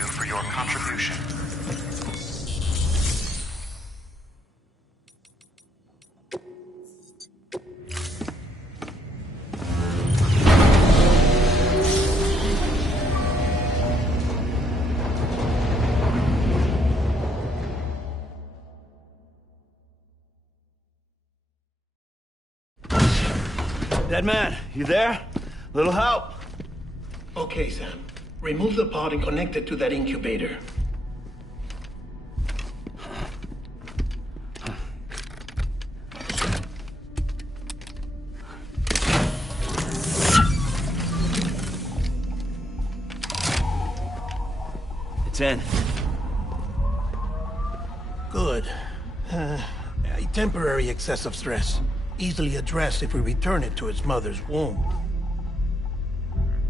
you for your contribution. Dead man, you there? Little help? Okay, Sam. Remove the pod and connect it to that incubator. It's in. Good. A temporary excessive stress. Easily addressed if we return it to its mother's womb.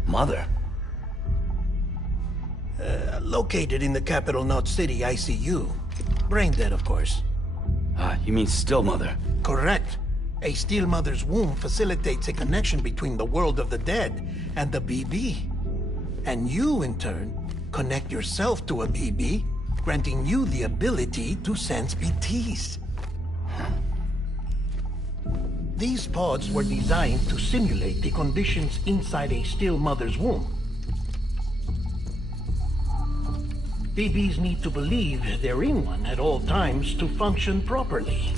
Mother? Located in the capital Knot City ICU. Brain dead, of course. You mean still mother? Correct. A still mother's womb facilitates a connection between the world of the dead and the BB. And you, in turn, connect yourself to a BB, granting you the ability to sense BTs. These pods were designed to simulate the conditions inside a still mother's womb. BBs need to believe they're in one at all times to function properly.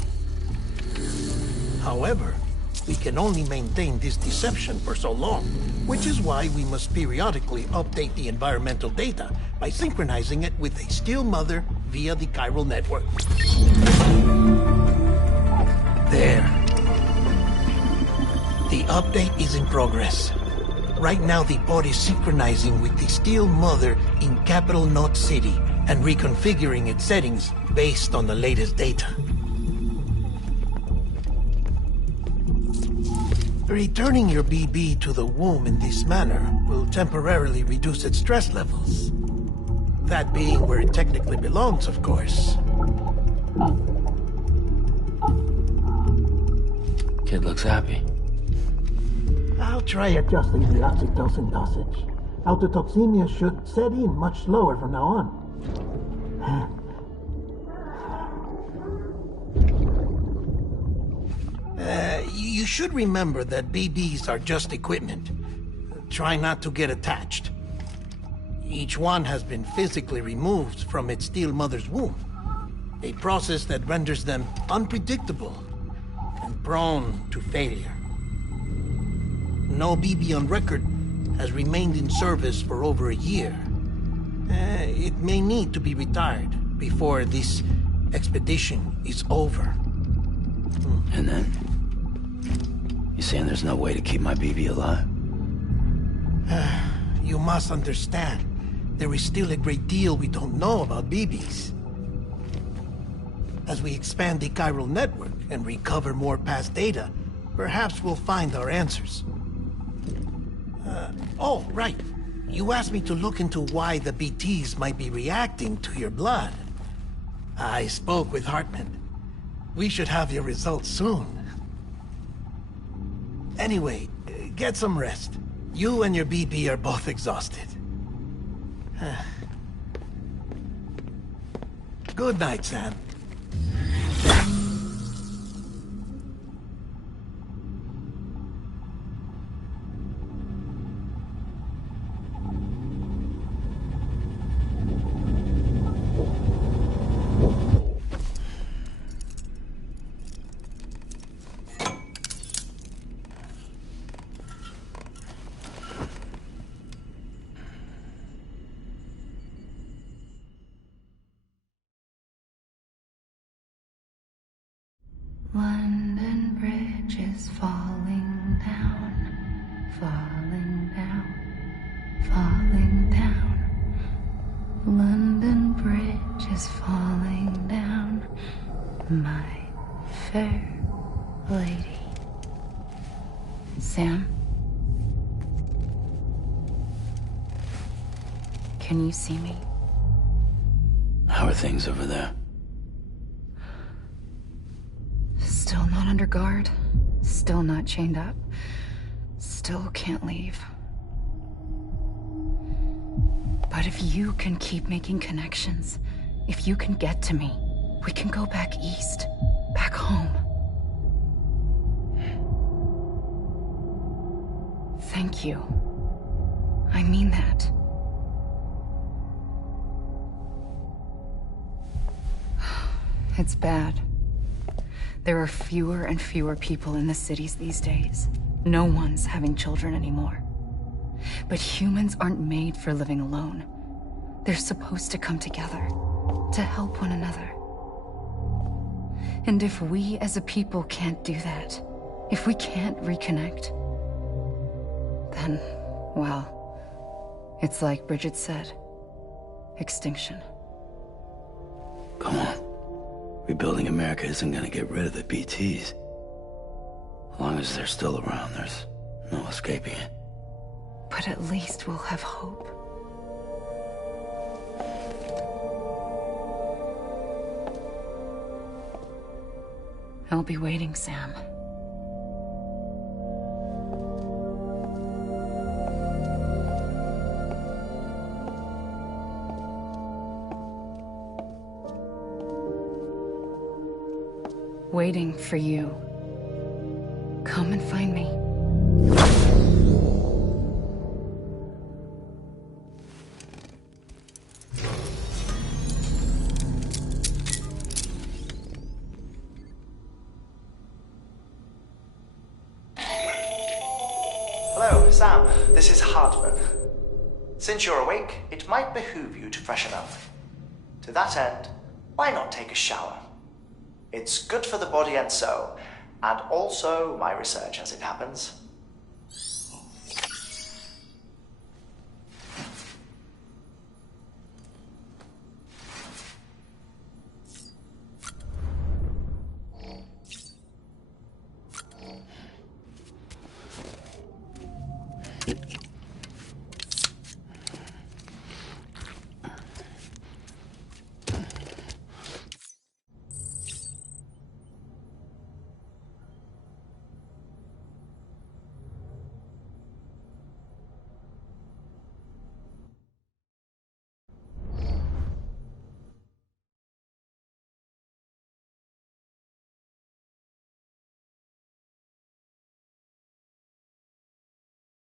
However, we can only maintain this deception for so long, which is why we must periodically update the environmental data by synchronizing it with a still mother via the chiral network. There. The update is in progress. Right now, the pod is synchronizing with the still mother in capital Knot City and reconfiguring its settings based on the latest data. Returning your BB to the womb in this manner will temporarily reduce its stress levels. That being where it technically belongs, of course. Kid looks happy. I'll try adjusting the oxytocin dosage. Autotoxemia should set in much slower from now on. You should remember that BBs are just equipment. Try not to get attached. Each one has been physically removed from its still mother's womb. A process that renders them unpredictable and prone to failure. No BB on record has remained in service for over a year. It may need to be retired before this expedition is over. And then? You saying there's no way to keep my BB alive? You must understand, there is still a great deal we don't know about BBs. As we expand the chiral network and recover more past data, perhaps we'll find our answers. Oh, right. You asked me to look into why the BTs might be reacting to your blood. I spoke with Hartman. We should have your results soon. Anyway, get some rest. You and your BB are both exhausted. Good night, Sam. London Bridge is falling down, falling down, falling down. London Bridge is falling down, my fair lady. Sam? Can you see me? How are things over there? Still not under guard. Still not chained up. Still can't leave. But if you can keep making connections, if you can get to me, we can go back east, back home. Thank you. I mean that. It's bad. There are fewer and fewer people in the cities these days. No one's having children anymore. But humans aren't made for living alone. They're supposed to come together, to help one another. And if we as a people can't do that, if we can't reconnect, then, well, it's like Bridget said, extinction. Come on. Rebuilding America isn't gonna get rid of the BTs. As long as they're still around, there's no escaping it. But at least we'll have hope. I'll be waiting, Sam. Waiting for you. Come and find me. Hello, Sam. This is Hartman. Since you're awake, it might behoove you to freshen up. To that end, why not take a shower? It's good for the body and soul, and also my research as it happens.